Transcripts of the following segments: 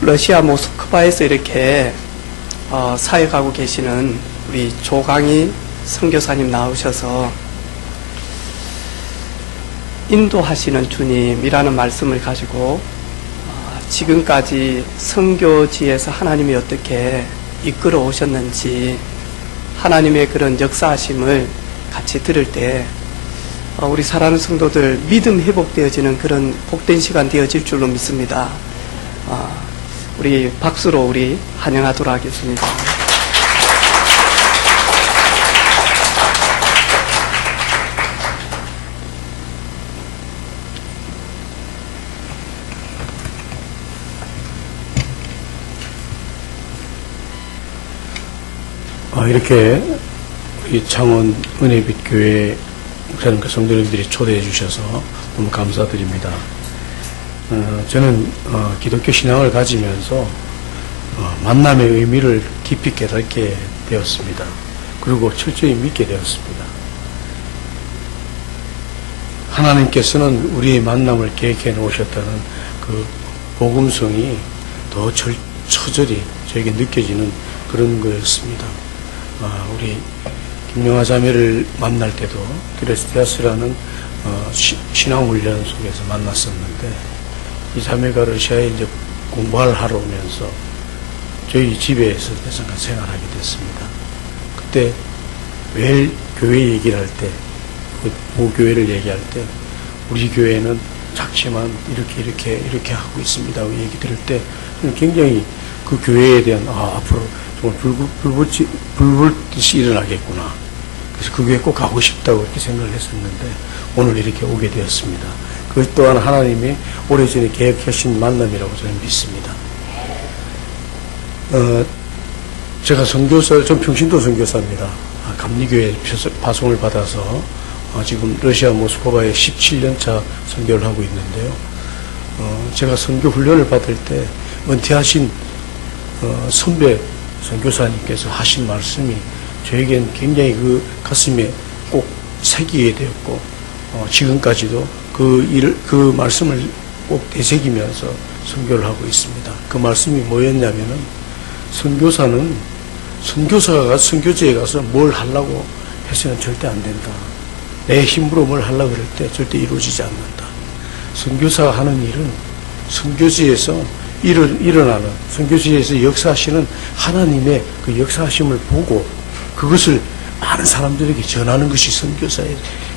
러시아 모스크바에서 이렇게 사역하고 계시는 우리 조강희 선교사님 나오셔서 인도하시는 주님이라는 말씀을 가지고 지금까지 선교지에서 하나님이 어떻게 이끌어 오셨는지 하나님의 그런 역사하심을 같이 들을 때 우리 사랑하는 성도들 믿음 회복되어지는 그런 복된 시간 되어질 줄로 믿습니다. 우리 박수로 우리 환영하도록 하겠습니다. 이렇게 우리 창원 은혜빛 교회 목사님과 성도님들이 초대해 주셔서 너무 감사드립니다. 저는 기독교 신앙을 가지면서 만남의 의미를 깊이 깨닫게 되었습니다. 그리고 철저히 믿게 되었습니다. 하나님께서는 우리의 만남을 계획해 놓으셨다는 그 복음성이 더 처절히 저에게 느껴지는 그런 거였습니다. 우리 김영하 자매를 만날 때도 드레스데스라는 신앙훈련 속에서 만났었는데, 이 자매가 러시아에 이제 공부를 하러 오면서 저희 집에서 잠깐 생활하게 됐습니다. 그때 매일 교회 얘기를 할 때, 모 교회를 얘기할 때, 우리 교회는 작지만 이렇게 하고 있습니다. 얘기 들을 때 굉장히 그 교회에 대한 앞으로 정말 불붙듯이 일어나겠구나. 그래서 그 교회 꼭 가고 싶다고 이렇게 생각을 했었는데 오늘 이렇게 오게 되었습니다. 그것 또한 하나님이 오래전에 계획하신 만남이라고 저는 믿습니다. 제가 선교사, 전 평신도 선교사입니다. 감리교회 파송을 받아서 지금 러시아 모스크바에 17년차 선교를 하고 있는데요. 제가 선교 훈련을 받을 때 은퇴하신 선배 선교사님께서 하신 말씀이 저에겐 굉장히 그 가슴에 꼭 새기게 되었고, 지금까지도 그 말씀을 꼭 되새기면서 선교를 하고 있습니다. 그 말씀이 뭐였냐면은, 선교사가 선교지에 가서 뭘 하려고 해서는 절대 안 된다. 내 힘으로 뭘 하려고 그럴 때 절대 이루어지지 않는다. 선교사가 하는 일은 선교지에서 일어나는, 선교지에서 역사하시는 하나님의 그 역사하심을 보고 그것을 많은 사람들에게 전하는 것이 선교사의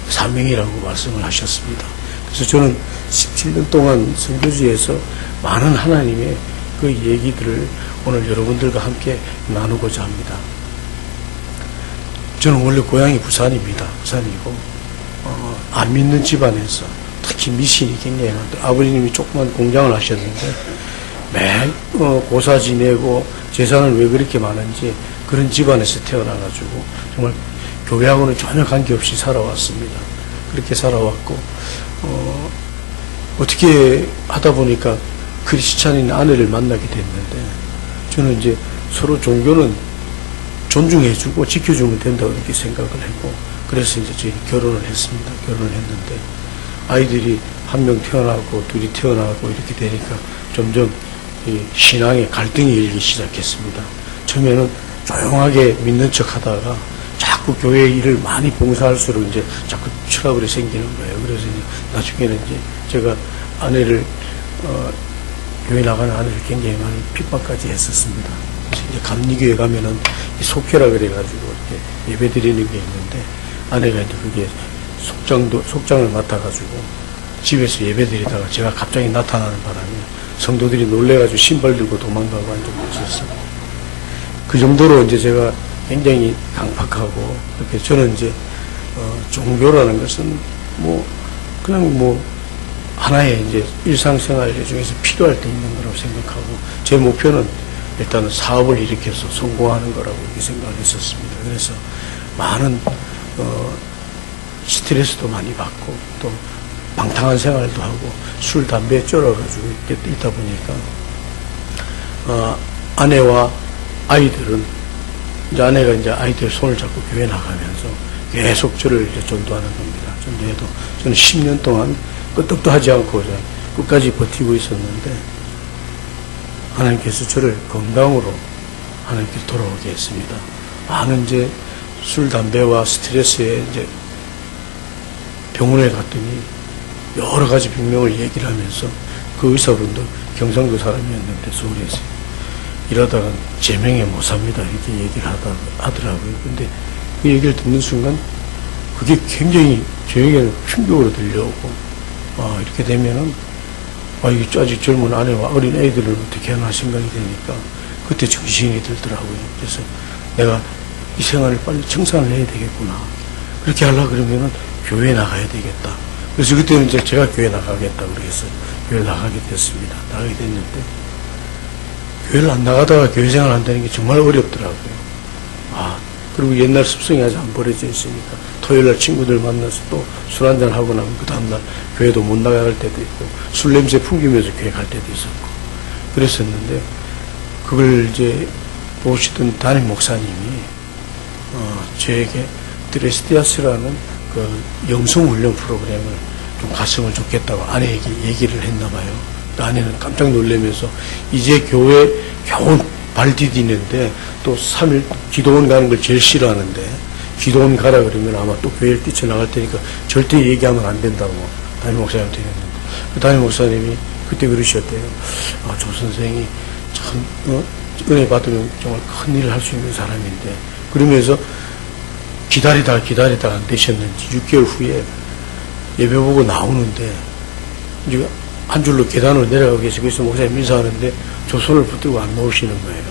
사명이라고 말씀을 하셨습니다. 그래서 저는 17년 동안 선교지에서 많은 하나님의 그 얘기들을 오늘 여러분들과 함께 나누고자 합니다. 저는 원래 고향이 부산입니다. 부산이고 안 믿는 집안에서 특히 미신이 굉장히 많더라고요. 아버님이 조그만 공장을 하셨는데 매일 고사 지내고 재산은 왜 그렇게 많은지 그런 집안에서 태어나가지고 정말 교회하고는 전혀 관계없이 살아왔습니다. 그렇게 살아왔고 어떻게 하다 보니까 크리스찬인 아내를 만나게 됐는데, 저는 이제 서로 종교는 존중해주고 지켜주면 된다고 이렇게 생각을 했고, 그래서 이제 저희 결혼을 했습니다. 결혼을 했는데 아이들이 한 명 태어나고 둘이 태어나고 이렇게 되니까 점점 이 신앙의 갈등이 일기 시작했습니다. 처음에는 조용하게 믿는 척 하다가 자꾸 교회 일을 많이 봉사할수록 이제 자꾸 트러블이 생기는 거예요. 그래서 이제 나중에는 이제 제가 아내를, 교회 나가는 아내를 굉장히 많이 핍박까지 했었습니다. 그래서 이제 감리교회 가면은 속회라 그래가지고 이렇게 예배 드리는 게 있는데, 아내가 이제 그게 속장을 맡아가지고 집에서 예배 드리다가 제가 갑자기 나타나는 바람에 성도들이 놀래가지고 신발 들고 도망가고 한 적도 있었어요. 그 정도로 이제 제가 굉장히 강팍하고, 그렇게 저는 이제, 종교라는 것은 그냥 하나의 이제 일상생활 중에서 필요할 때 있는 거라고 생각하고, 제 목표는 일단은 사업을 일으켜서 성공하는 거라고 이렇게 생각을 했었습니다. 그래서 많은, 스트레스도 많이 받고, 또 방탕한 생활도 하고, 술, 담배에 쩔어가지고 있다 보니까, 아내와 아이들은, 이제 아내가 이제 아이들 손을 잡고 교회 나가면서 계속 저를 이제 전도하는 겁니다. 전도해도 저는 10년 동안 끄떡도 하지 않고 끝까지 버티고 있었는데, 하나님께서 저를 건강으로 하나님께 돌아오게 했습니다. 많은 이제 술, 담배와 스트레스에 이제 병원에 갔더니 여러 가지 병명을 얘기를 하면서 그 의사분도 경상도 사람이었는데 서울에서 이러다가 제명에 못 삽니다. 이렇게 얘기를 하더라고요. 근데 그 얘기를 듣는 순간 그게 굉장히 저에게는 충격으로 들려오고, 이렇게 되면은, 이게 아직 젊은 아내와 어린 애들을 어떻게 하나 생각이 되니까 그때 정신이 들더라고요. 그래서 내가 이 생활을 빨리 청산을 해야 되겠구나. 그렇게 하려고 그러면은 교회에 나가야 되겠다. 그래서 그때는 이제 제가 교회 나가겠다 그래서 교회를 나가게 됐습니다. 나가게 됐는데, 교회를 안 나가다가 교회 생활 한다는 게 정말 어렵더라고요. 그리고 옛날 습성이 아직 안 버려져 있으니까 토요일날 친구들 만나서 또 술 한잔 하고 나면 그 다음날 교회도 못 나갈 때도 있고 술 냄새 풍기면서 교회 갈 때도 있었고 그랬었는데, 그걸 이제 보시던 담임 목사님이 저에게 드레스디아스라는 그 영성훈련 프로그램을 좀 갔으면 좋겠다고 아내에게 얘기를 했나 봐요. 아내는 깜짝 놀라면서 이제 교회 겨우 발 디디는데 또 3일 기도원 가는 걸 제일 싫어하는데 기도원 가라 그러면 아마 또 교회를 뛰쳐나갈 테니까 절대 얘기하면 안 된다고 담임 목사님한테 했는데, 그 담임 목사님이 그때 그러셨대요. 조 선생이 참 은혜 받으면 정말 큰 일을 할 수 있는 사람인데, 그러면서 기다리다가 안 되셨는지 6개월 후에 예배 보고 나오는데 이제 한 줄로 계단으로 내려가고 계시고 그래서 목사님 인사하는데 저 손을 붙들고 안 나오시는 거예요.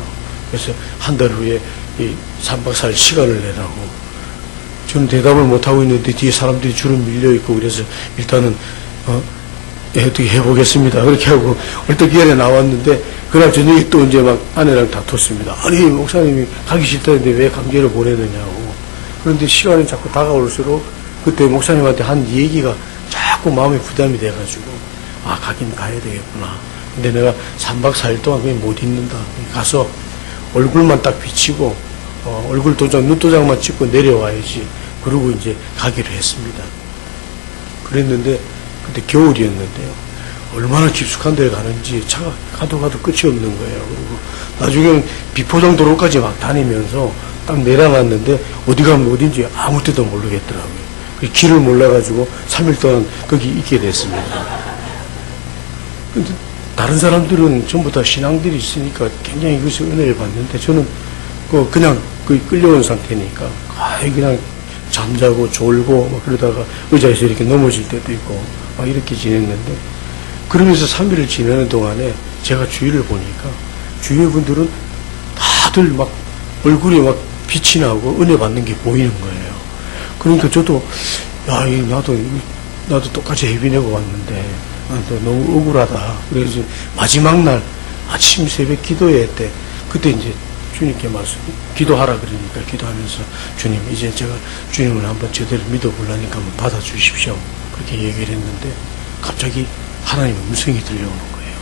그래서 한 달 후에 이 3박 4일 시간을 내라고. 저는 대답을 못하고 있는데 뒤에 사람들이 줄을 밀려있고 그래서 일단은 어떻게 해보겠습니다. 그렇게 하고 얼떨결에 나왔는데 그날 저녁에 또 이제 막 아내랑 다퉜습니다. 아니 목사님이 가기 싫다는데 왜 강제로 보내느냐고. 그런데 시간이 자꾸 다가올수록 그때 목사님한테 한 얘기가 자꾸 마음에 부담이 돼가지고 가긴 가야 되겠구나. 근데 내가 3박 4일 동안 그냥 못 있는다. 가서 얼굴만 딱 비치고 얼굴 도장, 눈도장만 찍고 내려와야지. 그러고 이제 가기로 했습니다. 그랬는데 그때 겨울이었는데요. 얼마나 깊숙한 데를 가는지 차가 가도 끝이 없는 거예요. 그리고 나중에는 비포장 도로까지 막 다니면서 딱 내려놨는데 어디 가면 어딘지 아무 때도 모르겠더라고요. 길을 몰라가지고 3일 동안 거기 있게 됐습니다. 근데 다른 사람들은 전부 다 신앙들이 있으니까 굉장히 그것을 은혜를 받는데 저는 그냥 끌려온 상태니까 거의 그냥 잠자고 졸고 막 그러다가 의자에서 이렇게 넘어질 때도 있고 막 이렇게 지냈는데, 그러면서 3일을 지내는 동안에 제가 주위를 보니까 주위 분들은 다들 막 얼굴이 막 빛이 나고 은혜 받는 게 보이는 거예요. 그러니까 저도 나도 똑같이 예비 내고 왔는데 너무 억울하다. 그래서 마지막 날 아침 새벽 기도회 때 그때 이제 주님께 말씀 기도하라 그러니까 기도하면서 주님 이제 제가 주님을 한번 제대로 믿어보려니까 한번 받아주십시오. 그렇게 얘기를 했는데 갑자기 하나님의 음성이 들려오는 거예요.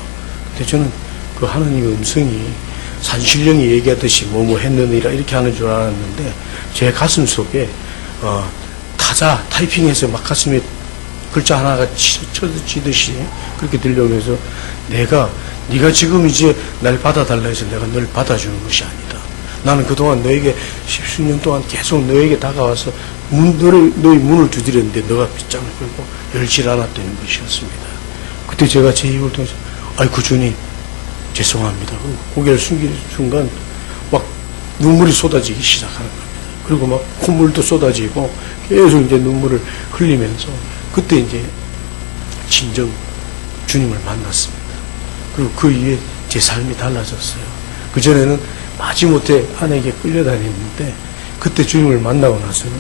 근데 저는 그 하나님의 음성이 산신령이 얘기하듯이 뭐뭐 했느니라 이렇게 하는 줄 알았는데 제 가슴 속에 타자 타이핑해서 막 가슴에 글자 하나가 쳐지듯이 그렇게 들려오면서 네가 지금 이제 날 받아달라 해서 내가 널 받아주는 것이 아니다. 나는 그동안 너에게 십수년 동안 계속 너에게 다가와서 너의 문을 두드렸는데 너가 빗장을 끌고 열질 않았다는 것이었습니다. 그때 제가 제 입을 통해서 아이고 주님 죄송합니다. 고개를 숙이는 순간 막 눈물이 쏟아지기 시작하는 겁니다. 그리고 막 콧물도 쏟아지고 계속 이제 눈물을 흘리면서 그때 이제 진정 주님을 만났습니다. 그리고 그 이후에 제 삶이 달라졌어요. 그전에는 마지못해 아내에게 끌려다녔는데 그때 주님을 만나고 나서는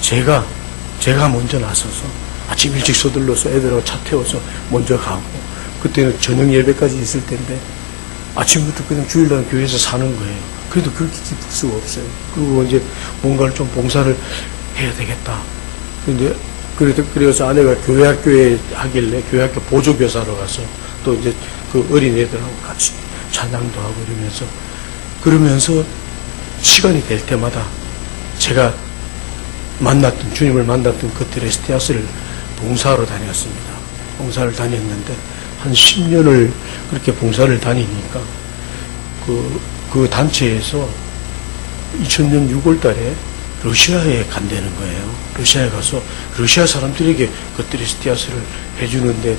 제가 먼저 나서서 아침 일찍 서둘러서 애들하고 차 태워서 먼저 가고, 그때는 저녁 예배까지 있을 텐데 아침부터 그냥 주일날 교회에서 사는 거예요. 그래도 그렇게 기쁠 수가 없어요. 그리고 이제 뭔가를 좀 봉사를 해야 되겠다. 근데 그래서 아내가 교회학교에 하길래 교회학교 보조교사로 가서 또 이제 그 어린애들하고 같이 찬양도 하고 그러면서 시간이 될 때마다 제가 주님을 만났던 그 드레스티아스를 봉사하러 다녔습니다. 봉사를 다녔는데 한 10년을 그렇게 봉사를 다니니까 그 단체에서 2000년 6월 달에 러시아에 간다는 거예요. 러시아에 가서 러시아 사람들에게 그 트리스티아스를 해주는데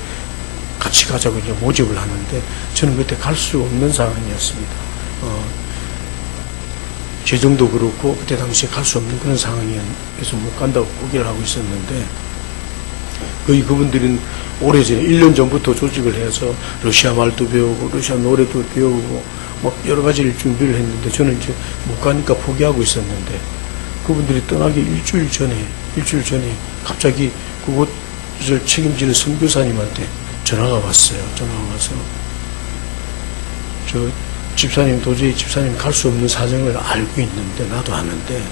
같이 가자고 이제 모집을 하는데 저는 그때 갈 수 없는 상황이었습니다. 재정도 그렇고 그때 당시에 갈 수 없는 그런 상황이어서 못 간다고 포기를 하고 있었는데 거의 그분들은 오래전에 1년 전부터 조직을 해서 러시아 말도 배우고 러시아 노래도 배우고 막 여러 가지를 준비를 했는데 저는 이제 못 가니까 포기하고 있었는데 그분들이 떠나기 일주일 전에 갑자기 그곳을 책임지는 선교사님한테 전화가 왔어요. 전화가 와서 저 집사님 도저히 집사님 갈 수 없는 사정을 알고 있는데 나도 아는데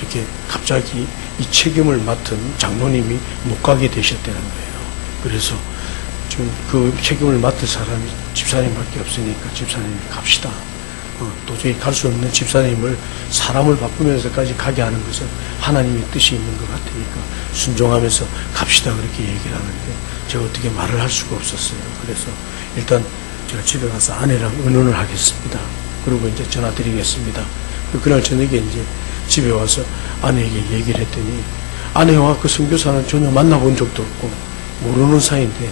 이렇게 갑자기 이 책임을 맡은 장로님이 못 가게 되셨다는 거예요. 그래서 지금 그 책임을 맡을 사람이 집사님밖에 없으니까 집사님이 갑시다. 도저히 갈 수 없는 집사님을 사람을 바꾸면서까지 가게 하는 것은 하나님의 뜻이 있는 것 같으니까 순종하면서 갑시다 그렇게 얘기를 하는데 제가 어떻게 말을 할 수가 없었어요. 그래서 일단 제가 집에 가서 아내랑 의논을 하겠습니다. 그리고 이제 전화 드리겠습니다. 그날 저녁에 이제 집에 와서 아내에게 얘기를 했더니 아내와 그 선교사는 전혀 만나본 적도 없고 모르는 사이인데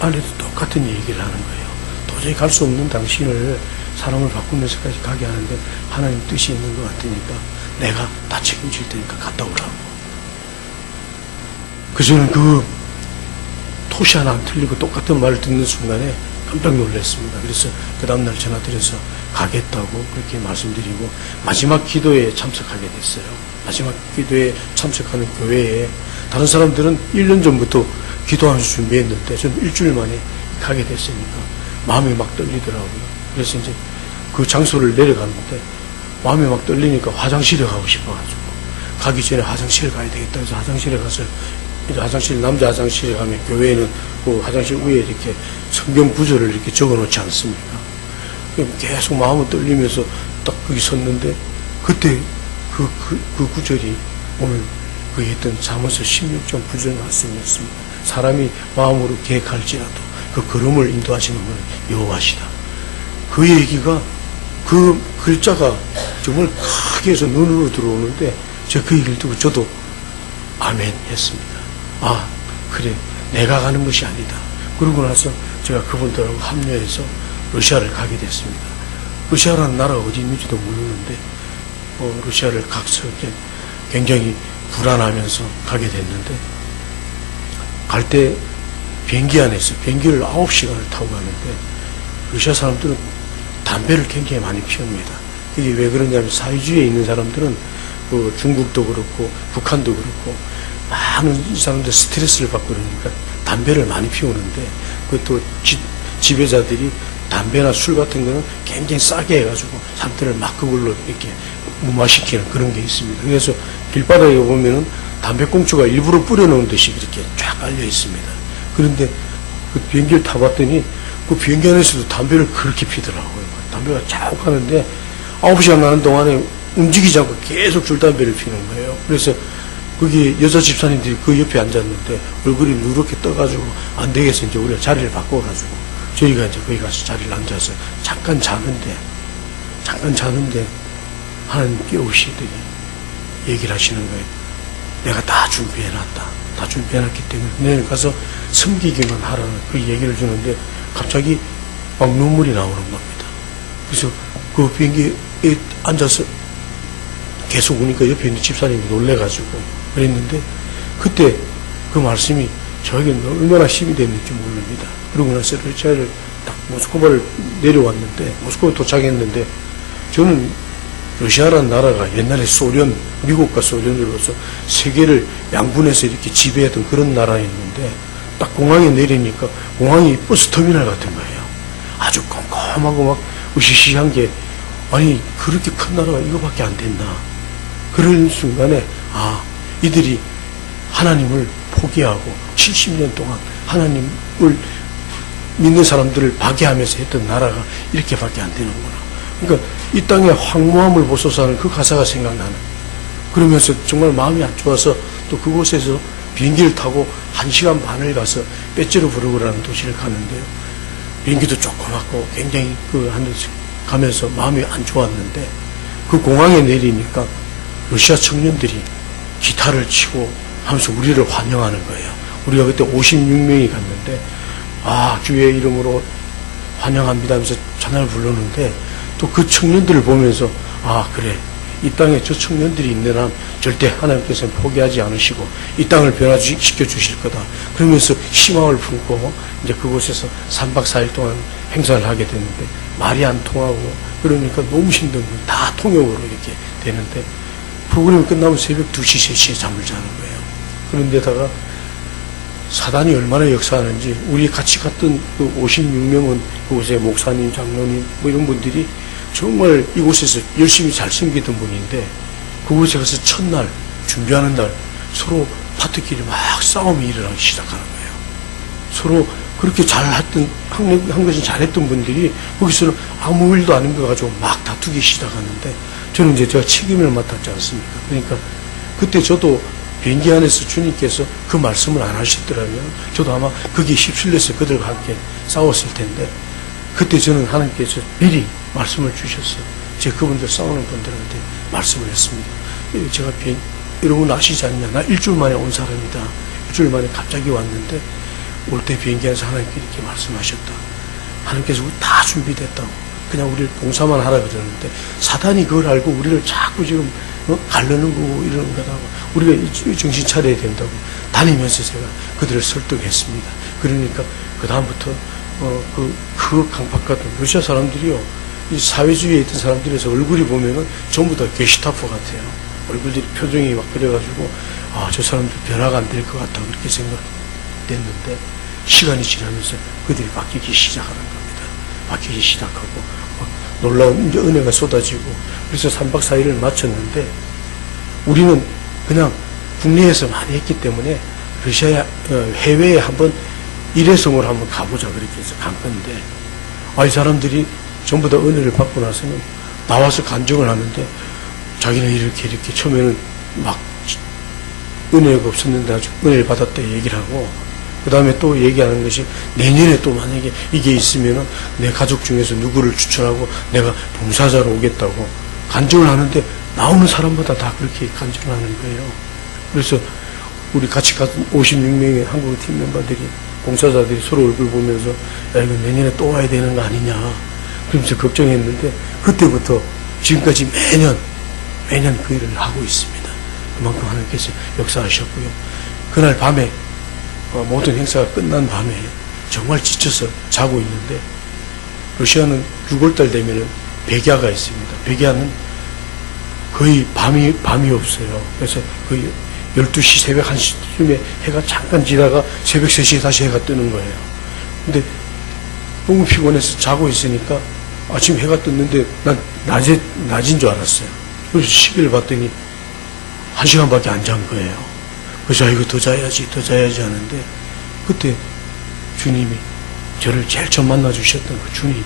아내도 똑같은 얘기를 하는 거예요. 도저히 갈 수 없는 당신을 사람을 바꾸면서까지 가게 하는데 하나님 뜻이 있는 것 같으니까 내가 다 책임질 테니까 갔다 오라고. 그래서 저는 그 토시 하나 안 틀리고 똑같은 말을 듣는 순간에 깜짝 놀랐습니다. 그래서 그 다음날 전화드려서 가겠다고 그렇게 말씀드리고 마지막 기도에 참석하게 됐어요. 마지막 기도에 참석하는 교회에 다른 사람들은 1년 전부터 기도하면서 준비했는데 저는 일주일 만에 가게 됐으니까 마음이 막 떨리더라고요. 그래서 이제 그 장소를 내려갔는데 마음이 막 떨리니까 화장실에 가고 싶어가지고 가기 전에 화장실 가야 되겠다 해서 화장실에 가서 이제 남자 화장실에 가면 교회에는 그 화장실 위에 이렇게 성경 구절을 이렇게 적어 놓지 않습니까? 계속 마음을 떨리면서 딱 거기 섰는데 그때 그 구절이 오늘 거기 있던 잠언서 16장 9절 말씀이었습니다. 사람이 마음으로 계획할지라도 그 걸음을 인도하시는 분은 여호와시다. 그 얘기가 그 글자가 정말 크게 해서 눈으로 들어오는데 제가 그 얘기를 듣고 저도 아멘 했습니다. 아 그래 내가 가는 것이 아니다. 그러고 나서 제가 그분들하고 합류해서 러시아를 가게 됐습니다. 러시아라는 나라가 어디 있는지도 모르는데 러시아를 가서 굉장히 불안하면서 가게 됐는데 갈 때 비행기 안에서 비행기를 9시간을 타고 가는데 러시아 사람들은 담배를 굉장히 많이 피웁니다. 이게 왜 그러냐면 사회주의에 있는 사람들은 중국도 그렇고 북한도 그렇고 많은 사람들 스트레스를 받고 그러니까 담배를 많이 피우는데 그것도 지배자들이 담배나 술 같은 거는 굉장히 싸게 해가지고 사람들을 막 그걸로 이렇게 무마시키는 그런 게 있습니다. 그래서 길바닥에 보면은 담배꽁초가 일부러 뿌려놓은 듯이 이렇게 쫙 깔려 있습니다. 그런데 그 비행기를 타봤더니 그 비행기 안에서도 담배를 그렇게 피더라고요. 담배가 쫙 가는데 9시간 가는 동안에 움직이지 않고 계속 줄담배를 피는 거예요. 그래서 거기 여자 집사님들이 그 옆에 앉았는데 얼굴이 누렇게 떠가지고 안 되겠어. 이제 우리가 자리를 바꿔가지고 저희가 이제 거기 가서 자리를 앉아서 잠깐 자는데 하나님 깨우시더니 얘기를 하시는 거예요. 내가 다 준비해놨다. 다 준비해놨기 때문에 내일 가서 섬기기만 하라는 그 얘기를 주는데 갑자기 막 눈물이 나오는 겁니다. 그래서 그 비행기에 앉아서 계속 우니까 옆에 있는 집사님이 놀래가지고 그랬는데 그때 그 말씀이 저에게는 얼마나 힘이 됐는지 모릅니다. 그러고 나서 러시아를 딱 모스크바를 내려왔는데 모스크바 도착했는데 저는 러시아라는 나라가 옛날에 미국과 소련으로서 세계를 양분해서 이렇게 지배했던 그런 나라였는데 딱 공항에 내리니까 공항이 버스터미널 같은 거예요. 아주 컴컴하고 막 으시시한 게 아니 그렇게 큰 나라가 이거밖에 안 됐나. 그런 순간에 이들이 하나님을 포기하고 70년 동안 하나님을 믿는 사람들을 파괴하면서 했던 나라가 이렇게밖에 안 되는구나. 그러니까 이 땅의 황무함을 보소서 하는 그 가사가 생각나는. 그러면서 정말 마음이 안 좋아서 또 그곳에서 비행기를 타고 1시간 반을 가서 빼찌르부르크라는 도시를 가는데요. 비행기도 조그맣고 굉장히 그 하늘색 가면서 마음이 안 좋았는데 그 공항에 내리니까 러시아 청년들이 기타를 치고 하면서 우리를 환영하는 거예요. 우리가 그때 56명이 갔는데 주의 이름으로 환영합니다 하면서 찬양을 부르는데 또 그 청년들을 보면서 그래, 이 땅에 저 청년들이 있는 한 절대 하나님께서는 포기하지 않으시고 이 땅을 변화시켜 주실 거다. 그러면서 희망을 품고 이제 그곳에서 3박 4일 동안 행사를 하게 됐는데 말이 안 통하고 그러니까 너무 힘든 거예요. 다 통역으로 이렇게 되는데 프로그램이 끝나면 새벽 2시, 3시에 잠을 자는 거예요. 그런데다가 사단이 얼마나 역사하는지 우리 같이 갔던 그 56명은 그곳에 목사님, 장로님 뭐 이런 분들이 정말 이곳에서 열심히 잘 섬기던 분인데 그곳에 가서 첫날 준비하는 날 서로 파트끼리 막 싸움이 일어나기 시작하는 거예요. 서로 그렇게 잘했던 한 것은 잘했던 분들이 거기서는 아무 일도 아닌 거 가지고 막 다투기 시작하는데 저는 이제 제가 책임을 맡았지 않습니까? 그러니까 그때 저도 비행기 안에서 주님께서 그 말씀을 안 하시더라면 저도 아마 거기에 휩쓸려서 그들과 함께 싸웠을 텐데 그때 저는 하나님께서 미리 말씀을 주셨어요. 제가 그분들 싸우는 분들한테 말씀을 했습니다. 제가 여러분 아시지 않냐? 나 일주일 만에 온 사람이다. 일주일 만에 갑자기 왔는데 올 때 비행기 안에서 하나님께 이렇게 말씀하셨다. 하나님께서 다 준비됐다고. 그냥 우리를 봉사만 하라 그러는데 사단이 그걸 알고 우리를 자꾸 지금 가르는 거고 이러는 거다고. 우리가 정신 차려야 된다고. 다니면서 제가 그들을 설득했습니다. 그러니까 그 다음부터 그 강팍 같은 러시아 사람들이요, 이 사회주의에 있던 사람들에서 얼굴이 보면은 전부 다 게시타포 같아요. 얼굴들이 표정이 막 그래가지고 저 사람들 변화가 안 될 것 같다 그렇게 생각됐는데 시간이 지나면서 그들이 바뀌기 시작하는 겁니다. 바뀌기 시작하고 놀라운 이제 은혜가 쏟아지고 그래서 3박 4일을 마쳤는데 우리는 그냥 국내에서 많이 했기 때문에 러시아 해외에 한번 일회성으로 한번 가보자 그렇게 해서 간 건데 이 사람들이 전부 다 은혜를 받고 나서는 나와서 간증을 하는데 자기는 이렇게 처음에는 막 은혜가 없었는데 아주 은혜를 받았다 얘기를 하고 그 다음에 또 얘기하는 것이 내년에 또 만약에 이게 있으면은 내 가족 중에서 누구를 추천하고 내가 봉사자로 오겠다고 간증을 하는데 나오는 사람마다 다 그렇게 간증을 하는 거예요. 그래서 우리 같이 갔던 56명의 한국 팀 멤버들이 봉사자들이 서로 얼굴 보면서 야 이거 내년에 또 와야 되는 거 아니냐 그러면서 걱정했는데 그때부터 지금까지 매년 그 일을 하고 있습니다. 그만큼 하나님께서 역사하셨고요. 그날 밤에 모든 행사가 끝난 밤에 정말 지쳐서 자고 있는데 러시아는 6월달 되면은 백야가 있습니다. 백야는 거의 밤이 없어요. 그래서 거의 12시 새벽 1시쯤에 해가 잠깐 지다가 새벽 3시에 다시 해가 뜨는 거예요. 근데 너무 피곤해서 자고 있으니까 아침 해가 떴는데 난 낮인 줄 알았어요. 그래서 시계를 봤더니 1시간밖에 안 잔 거예요. 그래서 이거 더 자야지 하는데 그때 주님이 저를 제일 처음 만나주셨던 그 주님이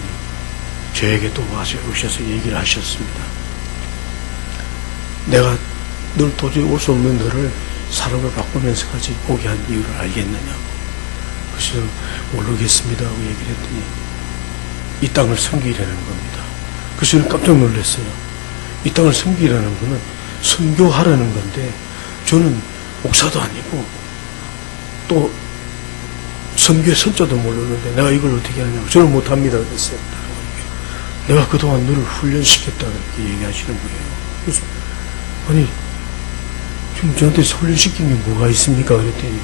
저에게 또 오셔서 얘기를 하셨습니다. 내가 늘 도저히 올 수 없는 너를 사람을 바꾸면서까지 오게 한 이유를 알겠느냐고. 그래서 모르겠습니다 하고 얘기를 했더니 이 땅을 섬기라는 겁니다. 그래서 저는 깜짝 놀랐어요. 이 땅을 섬기라는 거는 선교하라는 건데 저는 목사도 아니고 또 선교의 선자도 모르는데 내가 이걸 어떻게 하느냐고. 저는 못합니다 그랬어요. 내가 그동안 너를 훈련시켰다 이렇게 얘기하시는 거예요. 그래서 아니 지금 저한테 훈련시킨 게 뭐가 있습니까 그랬더니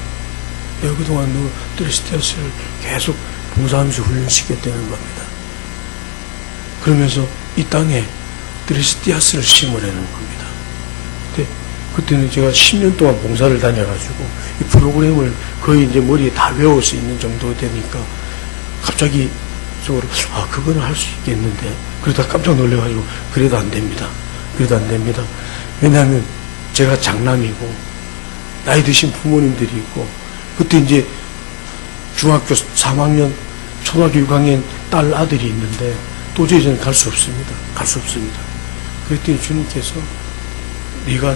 내가 그동안 너 드레스티아스를 계속 봉사하면서 훈련시켰다는 겁니다. 그러면서 이 땅에 드레스티아스를 심으라는 겁니다. 근데 그때는 제가 10년 동안 봉사를 다녀가지고 이 프로그램을 거의 이제 머리에 다 외울 수 있는 정도 되니까 갑자기 쪽으로 그거는 할 수 있겠는데 그러다 깜짝 놀래가지고 그래도 안 됩니다. 왜냐하면 제가 장남이고 나이 드신 부모님들이 있고 그때 이제 중학교 3학년 초등학교 6학년 딸 아들이 있는데 도저히 저는 갈 수 없습니다. 그랬더니 주님께서 네가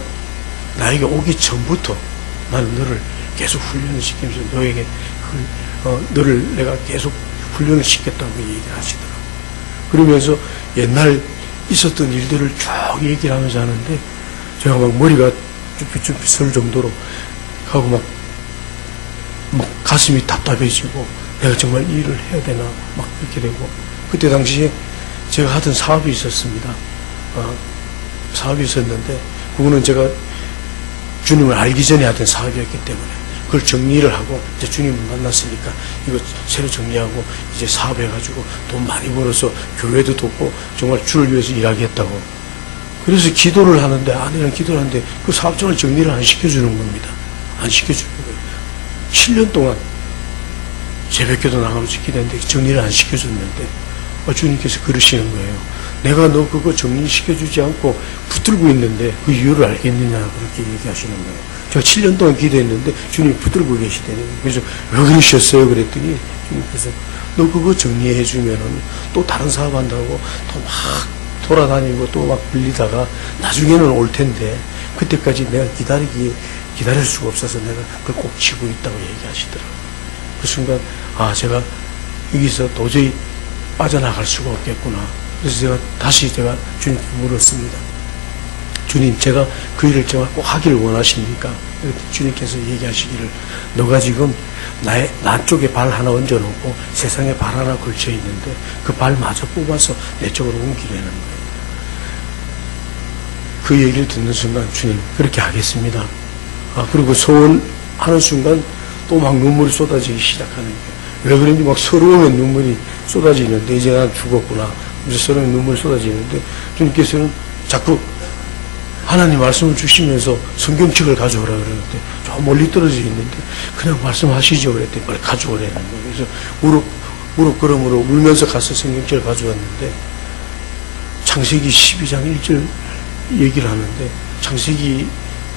나에게 오기 전부터 나는 너를 계속 훈련을 시키면서 너에게 너를 내가 계속 훈련을 시켰다고 얘기를 하시더라고요. 그러면서 옛날 있었던 일들을 쭉 얘기를 하면서 하는데 제가 막 머리가 쭈삣쭈삣 설 정도로 하고 막 가슴이 답답해지고 내가 정말 이 일을 해야 되나 막 그렇게 되고 그때 당시에 제가 하던 사업이 있었습니다. 사업이 있었는데 그거는 제가 주님을 알기 전에 하던 사업이었기 때문에 그걸 정리를 하고 이제 주님을 만났으니까 이거 새로 정리하고 이제 사업해가지고 돈 많이 벌어서 교회도 돕고 정말 주를 위해서 일하겠다고. 그래서 기도를 하는데 아내랑 기도를 하는데 그 사업장을 정리를 안 시켜주는 겁니다. 안 시켜주는 거예요. 7년 동안 새벽기도 나가면서 기도했는데 정리를 안 시켜줬는데 주님께서 그러시는 거예요. 내가 너 그거 정리시켜주지 않고 붙들고 있는데 그 이유를 알겠느냐 그렇게 얘기하시는 거예요. 제가 7년 동안 기도했는데 주님이 붙들고 계시대요. 그래서 왜 그러셨어요? 그랬더니 주님께서 너 그거 정리해주면은 또 다른 사업 한다고 또 막 돌아다니고 또 막 빌리다가 나중에는 올 텐데 그때까지 내가 기다릴 수가 없어서 내가 그걸 꼭 지고 있다고 얘기하시더라고요. 그 순간 제가 여기서 도저히 빠져나갈 수가 없겠구나. 그래서 다시 제가 주님께 물었습니다. 주님, 제가 그 일을 제가 꼭 하기를 원하십니까? 주님께서 얘기하시기를 너가 지금 나 쪽에 발 하나 얹어놓고 세상에 발 하나 걸쳐 있는데 그 발마저 뽑아서 내 쪽으로 옮기려는 거예요. 그 얘기를 듣는 순간 주님 그렇게 하겠습니다. 그리고 소원하는 순간 또 막 눈물이 쏟아지기 시작하는 거예요. 왜 그런지 막 서러우면 눈물이 쏟아지는데 이제 난 죽었구나. 이제 서러우면 눈물이 쏟아지는데 주님께서는 자꾸 하나님 말씀을 주시면서 성경책을 가져오라 그러는데 저 멀리 떨어져 있는데 그냥 말씀하시죠 그랬더니 빨리 가져오라는 거예요. 그래서 무릎 꿇음으로 울면서 가서 성경책을 가져왔는데 창세기 12장 1절 얘기를 하는데 창세기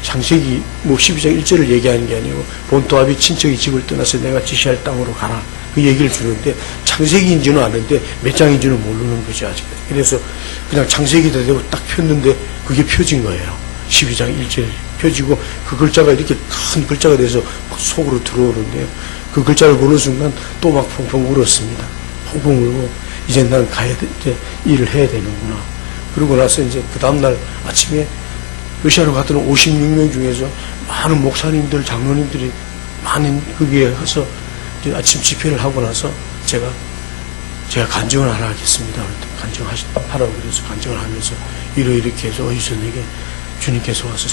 12장 1절을 얘기하는 게 아니고 본토압이 친척이 집을 떠나서 내가 지시할 땅으로 가라 그 얘기를 주는데 창세기인지는 아는데 몇 장인지는 모르는 거죠 아직까지. 그래서 그냥 창세기다 되고 딱 폈는데 그게 펴진 거예요. 12장 1절 펴지고 그 글자가 이렇게 큰 글자가 돼서 속으로 들어오는데요. 그 글자를 보는 순간 또 막 펑펑 울었습니다. 펑펑 울고 이제 난 가야 돼, 이제 일을 해야 되는구나. 그러고 나서 이제 그 다음날 아침에 러시아로 갔던 56명 중에서 많은 목사님들, 장로님들이 많은 거기에 가서 아침 집회를 하고 나서 제가 간증을 하나 하겠습니다. 간증하라고 그래서 간증을 하면서 이렇게 해서 어디서 내게 주님께서 와서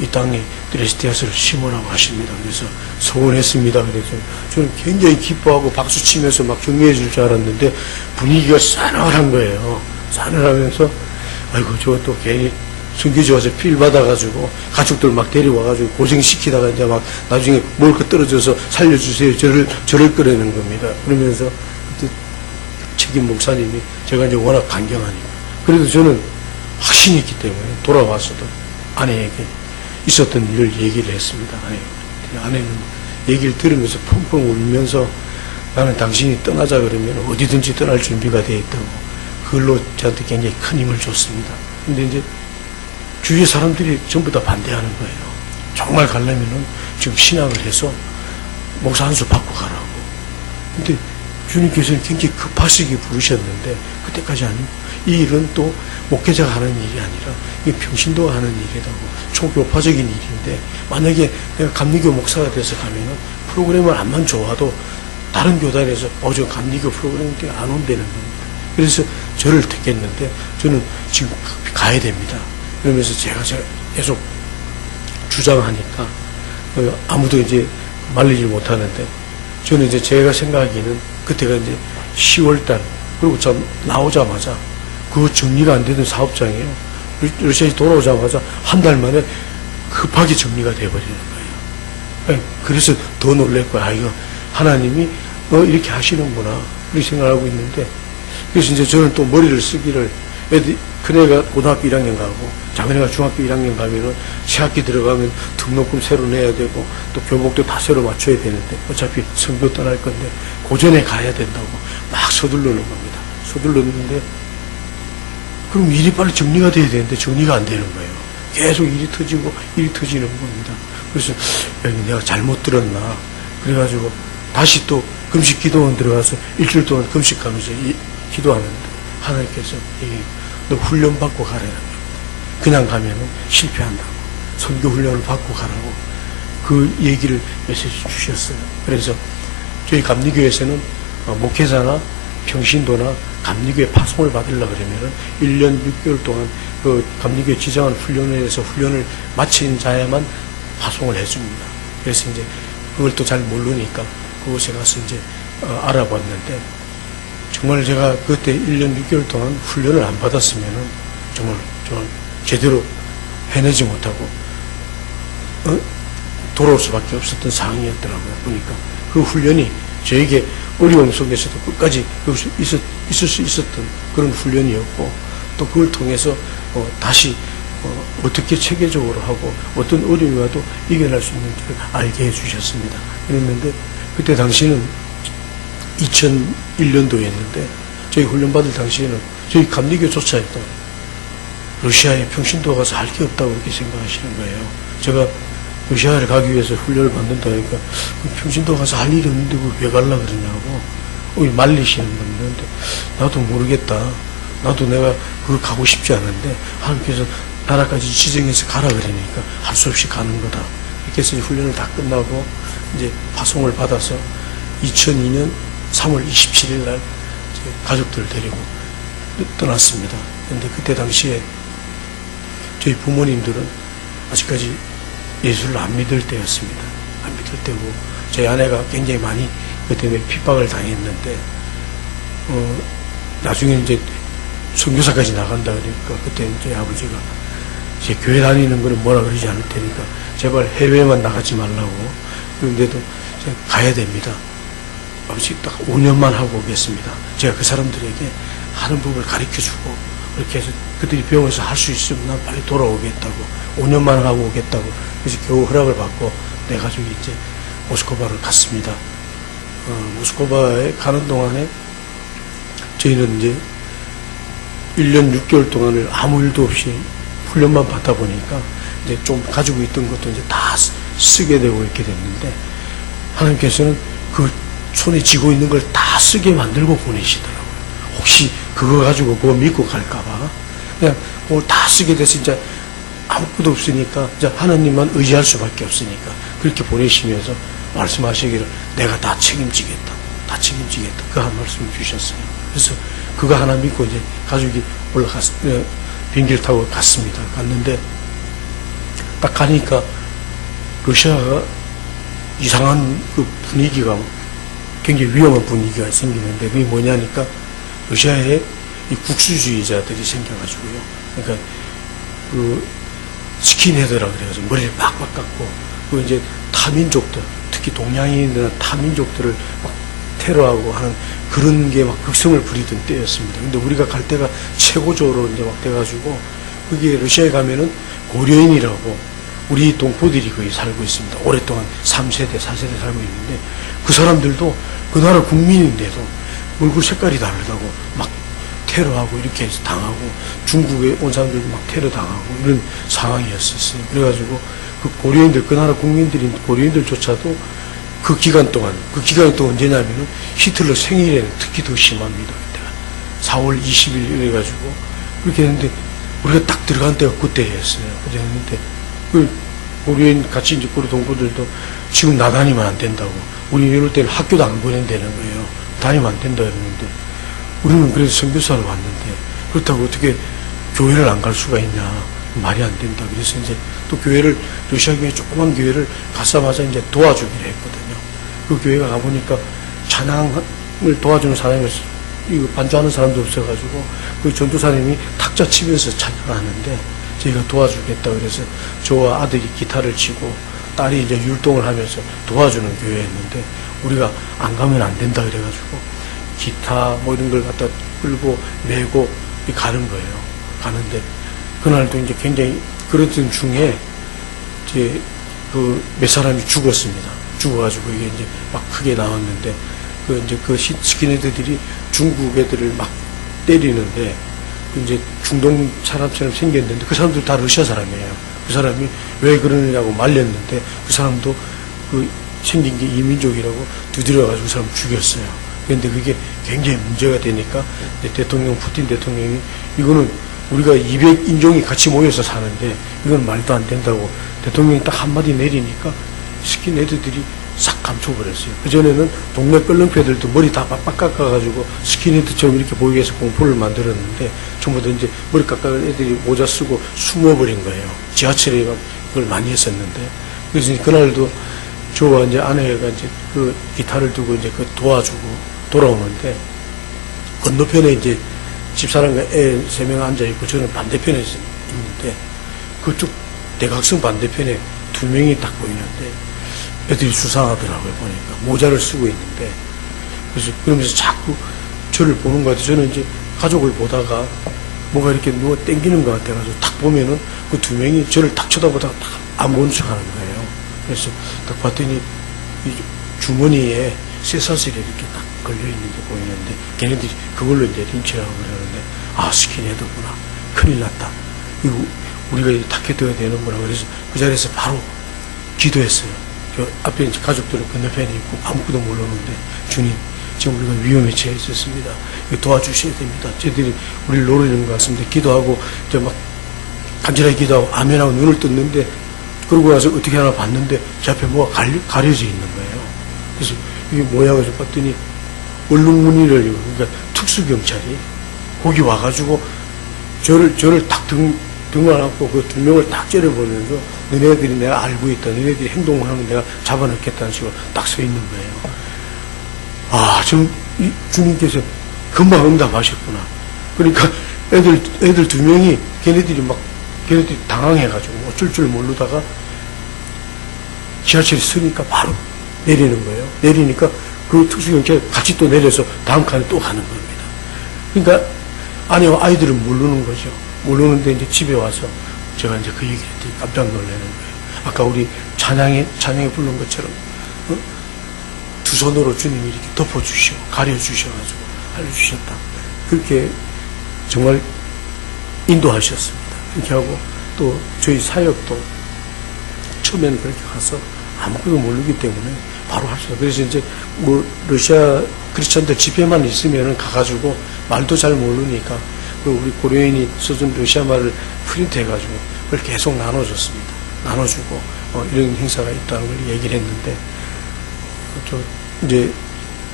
이 땅에 드레스티아스를 심으라고 하십니다. 그래서 소원했습니다. 그래서 저는 굉장히 기뻐하고 박수 치면서 막 격려해 줄 줄 알았는데 분위기가 싸늘한 거예요. 싸늘하면서 아이고 저것도 괜히 선교지 와서 필 받아가지고 가족들 막 데려와가지고 고생시키다가 이제 막 나중에 몰고 떨어져서 살려주세요. 저를 끌어내는 겁니다. 그러면서 그때 책임 목사님이 제가 이제 워낙 강경하니까 그래도 저는 확신이 있기 때문에 돌아와서도 아내에게 있었던 일을 얘기를 했습니다. 아내는 얘기를 들으면서 펑펑 울면서 나는 당신이 떠나자 그러면 어디든지 떠날 준비가 되어 있다고 그걸로 저한테 굉장히 큰 힘을 줬습니다. 근데 이제 주위 사람들이 전부 다 반대하는 거예요. 정말 가려면은 지금 신학을 해서 목사 한 수 받고 가라고. 근데 주님께서는 굉장히 급하시게 부르셨는데 그때까지 아니고 이 일은 또 목회자가 하는 일이 아니라 이 평신도가 하는 일이라고 초교파적인 일인데 만약에 내가 감리교 목사가 돼서 가면은 프로그램을 안만 좋아도 다른 교단에서 저 감리교 프로그램 때문에 안 온다는 겁니다. 그래서 저를 택했는데 저는 지금 가야 됩니다. 그러면서 제가 계속 주장하니까 아무도 이제 말리질 못하는데 저는 이제 제가 생각하기에는 그때가 이제 10월달 그리고 전 나오자마자 그거 정리가 안 되던 사업장이에요. 러시아에 돌아오자마자 한 달 만에 급하게 정리가 돼버리는 거예요. 그래서 더 놀랬고요. 이거 하나님이 이렇게 하시는구나 그렇게 생각하고 있는데 그래서 이제 저는 또 머리를 쓰기를 큰애가 고등학교 1학년 가고 작은애가 중학교 1학년 가면은 새학기 들어가면 등록금 새로 내야 되고 또 교복도 다 새로 맞춰야 되는데 어차피 선교 떠날 건데 고전에 가야 된다고 막 서두르는 겁니다. 서둘렀는데 그럼 일이 빨리 정리가 돼야 되는데 정리가 안 되는 거예요. 계속 일이 터지고 일이 터지는 겁니다. 그래서 내가 잘못 들었나 그래가지고 다시 또 금식 기도원 들어가서 일주일 동안 금식하면서 기도하는데 하나님께서 너 훈련 받고 가라는 겁니다. 그냥 가면은 실패한다고. 선교 훈련을 받고 가라고 그 얘기를 메시지 주셨어요. 그래서 저희 감리교에서는 목회자나 평신도나 감리교에 파송을 받으려고 그러면은 1년 6개월 동안 그 감리교에 지정한 훈련에서 훈련을 마친 자야만 파송을 해줍니다. 그래서 이제 그걸 또 잘 모르니까 그곳에 가서 이제 알아봤는데, 정말 제가 그때 1년 6개월 동안 훈련을 안 받았으면은 정말 제대로 해내지 못하고 돌아올 수밖에 없었던 상황이었더라고요. 보니까 그 훈련이 저에게 어려움 속에서도 끝까지 있을 수 있었던 그런 훈련이었고, 또 그걸 통해서 다시 어떻게 체계적으로 하고 어떤 어려움이 와도 이겨낼 수 있는지를 알게 해주셨습니다. 그랬는데 그때 당시는 2001년도였는데 저희 훈련받을 당시에는 저희 감리교조차도 러시아에 평신도 가서 할 게 없다고 그렇게 생각하시는 거예요. 제가 러시아를 가기 위해서 훈련을 받는다 하니까 평신도 가서 할 일이 없는데 왜 가려고 그러냐고 말리시는 건데, 나도 모르겠다. 나도 내가 그거 가고 싶지 않은데 하나님께서 나라까지 지정해서 가라 그러니까 할 수 없이 가는 거다. 이렇게 해서 훈련을 다 끝나고 이제 파송을 받아서 2002년 3월 27일 날 가족들을 데리고 떠났습니다. 그런데 그때 당시에 저희 부모님들은 아직까지 예수를 안 믿을 때였습니다. 안 믿을 때고, 저희 아내가 굉장히 많이 그 때문에 핍박을 당했는데, 나중에 이제 선교사까지 나간다 그러니까 그때 저희 아버지가 제 교회 다니는 거는 뭐라 그러지 않을 테니까 제발 해외만 나가지 말라고. 그런데도 제가 가야 됩니다. 아버지 딱 5년만 하고 오겠습니다. 제가 그 사람들에게 하는 법을 가르쳐주고, 그렇게 해서 그들이 병원에서 할 수 있으면 난 빨리 돌아오겠다고, 5년만 하고 오겠다고. 그래서 겨우 허락을 받고 내 가족이 이제 모스크바를 갔습니다. 모스크바에 가는 동안에 저희는 이제 1년 6개월 동안을 아무 일도 없이 훈련만 받다 보니까 이제 좀 가지고 있던 것도 이제 다 쓰게 되고 이렇게 됐는데, 하나님께서는 그 손에 쥐고 있는 걸 다 쓰게 만들고 보내시더라고요. 혹시 그거 가지고 그거 믿고 갈까봐 그냥 그걸 다 쓰게 돼서 이제 아무것도 없으니까 이제 하나님만 의지할 수밖에 없으니까 그렇게 보내시면서 말씀하시기를 내가 다 책임지겠다. 다 책임지겠다. 그 한 말씀을 주셨어요. 그래서 그거 하나 믿고 이제 가족이 비행기를 타고 갔습니다. 갔는데 딱 가니까 러시아가 이상한 그 분위기가, 굉장히 위험한 분위기가 생기는데, 그게 뭐냐니까 러시아에 이 국수주의자들이 생겨가지고요. 그러니까 그 스킨헤드라 그래가지고 머리를 빡빡 깎고, 그 이제 타민족들, 특히 동양인이나 타민족들을 막 테러하고 하는 그런 게 막 극성을 부리던 때였습니다. 근데 우리가 갈 때가 최고조로 이제 막 돼가지고, 그게 러시아에 가면은 고려인이라고 우리 동포들이 거의 살고 있습니다. 오랫동안 3세대, 4세대 살고 있는데, 그 사람들도 그 나라 국민인데도 얼굴 색깔이 다르다고 막 테러하고 이렇게 해서 당하고, 중국에 온 사람들도 막 테러 당하고 이런 상황이었었어요. 그래가지고 그 고려인들, 그 나라 국민들인 고려인들조차도 그 기간이 또 언제냐면은 히틀러 생일에는 특히 더 심합니다. 그때가 4월 20일 이래가지고 그렇게 했는데, 우리가 딱 들어간 때가 그때였어요. 그랬는데 그 고려인 같이 이제 고려 동포들도 지금 나 다니면 안 된다고, 우리 이럴 때는 학교도 안 보낸다는 거예요. 다니면 안 된다 그러는데, 우리는 그래서 선교사로 왔는데 그렇다고 어떻게 교회를 안 갈 수가 있냐, 말이 안 된다. 그래서 이제 또 교회를, 러시아 교회 조그만 교회를 가자마자 이제 도와주기로 했거든요. 그 교회가 가보니까 찬양을 도와주는 사람이, 이거 반주하는 사람도 없어가지고 그 전도사님이 탁자 치면서 찬양을 하는데, 저희가 도와주겠다 그래서 저와 아들이 기타를 치고 딸이 이제 율동을 하면서 도와주는 교회였는데, 우리가 안 가면 안 된다 그래가지고 기타 뭐 이런 걸 갖다 끌고 메고 가는 거예요. 가는데 그날도 이제 굉장히 그러던 중에 이제 그 몇 사람이 죽었습니다. 죽어가지고 이게 이제 막 크게 나왔는데, 그 이제 그 스킨헤드들이 중국 애들을 막 때리는데, 이제 중동 사람처럼 생겼는데 그 사람들 다 러시아 사람이에요. 그 사람이 왜 그러느냐고 말렸는데, 그 사람도 그 생긴 게 이민족이라고 두드려가지고 그 사람 죽였어요. 그런데 그게 굉장히 문제가 되니까 대통령, 푸틴 대통령이 이거는 우리가 200인종이 같이 모여서 사는데 이건 말도 안 된다고 대통령이 딱 한마디 내리니까 스킨헤드들이 싹 감춰버렸어요. 그전에는 동네 껄렁패들도 머리 다 빡빡 깎아가지고 스킨헤드처럼 이렇게 보이게 해서 공포를 만들었는데 전부 다 이제 머리 깎아간 애들이 모자 쓰고 숨어버린 거예요. 지하철에 그걸 많이 했었는데. 그래서 그날도 저와 이제 아내가 이제 그 기타를 두고 이제 그 도와주고 돌아오는데 건너편에 이제 집사람과 애 3명 앉아있고 저는 반대편에 있는데 그쪽 대각선 반대편에 2명이 딱 보이는데 애들이 수상하더라고요. 보니까 모자를 쓰고 있는데 그래서 그러면서 자꾸 저를 보는 것 같아요. 저는 이제 가족을 보다가 뭐가 이렇게 누가 땡기는 것 같아가지고 딱 보면은 그 2명이 저를 딱 쳐다보다가 딱 안 보는 척 하는 거예요. 그래서 딱 봤더니 이 주머니에 쇠사슬이 이렇게 딱 걸려있는 게 보이는데 걔네들이 그걸로 이제 린치를 하고 그러는데 아 스킨헤드구나. 큰일 났다. 이거 우리가 타겟되어야 되는구나. 그래서 그 자리에서 바로 기도했어요. 저 앞에 이제 가족들은 건너편에 있고 아무것도 모르는데 주님 지금 우리가 위험에 처해 있었습니다. 이거 도와주셔야 됩니다. 저희들이 우리를 노리는 것 같습니다. 기도하고 이제 막 간절하게 기도하고 아멘하고 눈을 떴는데 그러고 나서 어떻게 하나 봤는데 제 앞에 뭐가 가려져 있는 거예요. 그래서 이게 뭐야 가지고 봤더니 얼룩무늬를 그러니까 특수경찰이 거기 와가지고 저를 딱 등을 안고 그 2명을 딱 째려보면서 너네들이 내가 알고 있다. 너네들이 행동을 하면 내가 잡아넣겠다는 식으로 딱 서 있는 거예요. 아, 지금 주님께서 금방 응답하셨구나. 그러니까 애들 2명이 걔네들이 당황해가지고 어쩔 줄 모르다가 지하철에 서니까 바로 내리는 거예요. 내리니까 그 특수경찰 같이 또 내려서 다음 칸에 또 가는 겁니다. 그러니까 아내와 아이들은 모르는 거죠. 모르는데 이제 집에 와서 제가 이제 그 얘기를 했더니 깜짝 놀라는 거예요. 아까 우리 찬양에 부른 것처럼 두 손으로 주님이 이렇게 덮어주시고 가려주셔가지고 알려주셨다. 그렇게 정말 인도하셨습니다. 그렇게 하고 또 저희 사역도 처음에는 그렇게 가서 아무것도 모르기 때문에 바로 할 수 있어요. 그래서 이제 뭐 러시아 크리스천들 집회만 있으면은 가가지고 말도 잘 모르니까 그 우리 고려인이 써준 러시아 말을 프린트해가지고 그걸 계속 나눠줬습니다. 나눠주고 이런 행사가 있다는 걸 얘기를 했는데 이제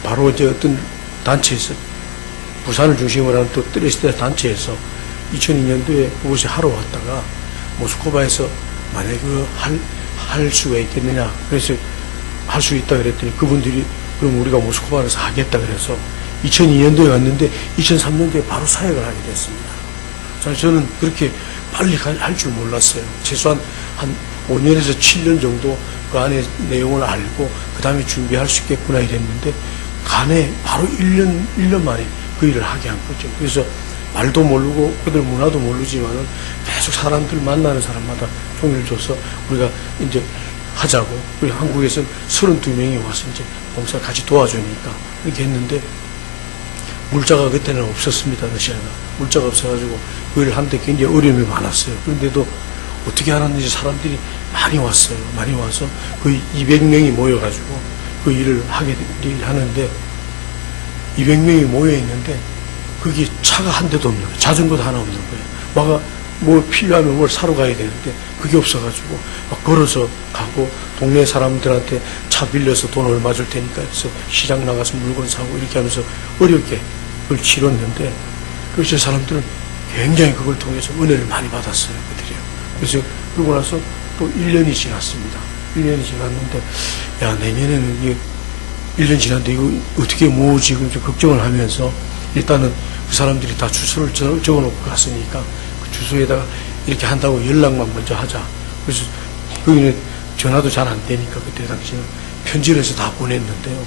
바로 이제 어떤 단체에서 부산을 중심으로 하는 또 뜨레시대 단체에서 2002년도에 그곳에 하러 왔다가 모스크바에서 만약에 할 수가 있겠느냐. 그래서 할 수 있다 그랬더니 그분들이 그럼 우리가 모스크바에서 하겠다 그래서 2002년도에 갔는데 2003년도에 바로 사역을 하게 됐습니다. 저는 그렇게 빨리 할 줄 몰랐어요. 최소한 한 5년에서 7년 정도 그 안에 내용을 알고 그 다음에 준비할 수 있겠구나 이랬는데 간에 바로 1년 만에 그 일을 하게 한 거죠. 그래서 말도 모르고 그들 문화도 모르지만은 계속 사람들 만나는 사람마다 종이를 줘서 우리가 이제 하자고 우리 한국에서는 32명이 와서 이제 봉사 같이 도와주니까 이렇게 했는데 물자가 그때는 없었습니다. 러시아가 물자가 없어가지고 그 일을 하는데 굉장히 어려움이 많았어요. 그런데도 어떻게 하는지 사람들이 많이 왔어요. 많이 와서 거의 200명이 모여가지고 그 일을 하는데 200명이 모여있는데 거기 차가 한 대도 없는 거예요. 자전거도 하나 없는 거예요. 뭐 필요하면 뭘 사러 가야 되는데 그게 없어가지고 막 걸어서 가고 동네 사람들한테 차 빌려서 돈 얼마 줄 테니까 해서 시장 나가서 물건 사고 이렇게 하면서 어렵게 그걸 치렀는데 그래서 사람들은 굉장히 그걸 통해서 은혜를 많이 받았어요. 그들이요. 그래서 그러고 나서 또 1년이 지났습니다. 1년이 지났는데 야 내년에는 이게 1년 지났는데 이거 어떻게 모으지 그래서 걱정을 하면서 일단은 그 사람들이 다 주소를 적어놓고 갔으니까 그 주소에다가 이렇게 한다고 연락만 먼저 하자. 그래서 거기는 전화도 잘 안 되니까 그때 당시에는 편지를 해서 다 보냈는데요.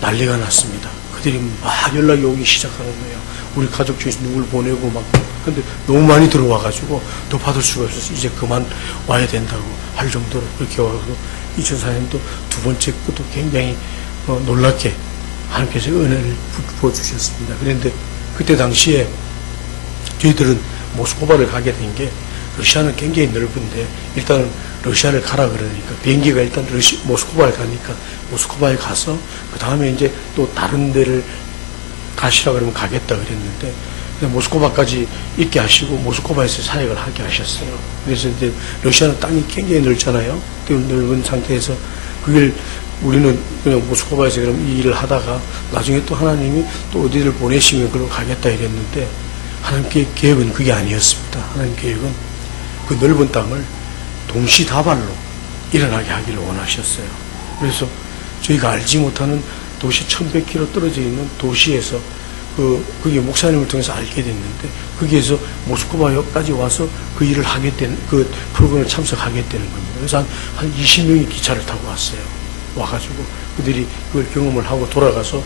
난리가 났습니다. 그들이 막 연락이 오기 시작하는 거예요. 우리 가족 중에서 누굴 보내고 막. 근데 너무 많이 들어와가지고 더 받을 수가 없어서 이제 그만 와야 된다고 할 정도로 그렇게 와서 2004년도 두 번째 것도 굉장히 놀랍게 하나님께서 은혜를 부어주셨습니다. 그런데 그때 당시에 저희들은 모스크바를 가게 된 게 러시아는 굉장히 넓은데 일단은 러시아를 가라 그러니까 비행기가 일단 모스크바에 가니까 모스크바에 가서 그 다음에 이제 또 다른 데를 가시라 그러면 가겠다 그랬는데 모스크바까지 있게 하시고 모스크바에서 사역을 하게 하셨어요. 그래서 이제 러시아는 땅이 굉장히 넓잖아요. 넓은 상태에서 그걸 우리는 그냥 모스크바에서 그럼 이 일을 하다가 나중에 또 하나님이 또 어디를 보내시면 그걸로 가겠다 이랬는데 하나님의 계획은 그게 아니었습니다. 하나님 계획은 그 넓은 땅을 동시다발로 일어나게 하기를 원하셨어요. 그래서 저희가 알지 못하는 도시 1100km 떨어져 있는 도시에서 그게 목사님을 통해서 알게 됐는데 거기에서 모스크바까지 와서 그 일을 하게 된 그 프로그램에 참석하게 되는 겁니다. 그래서 한 20명이 기차를 타고 왔어요. 와가지고 그들이 그걸 경험을 하고 돌아가서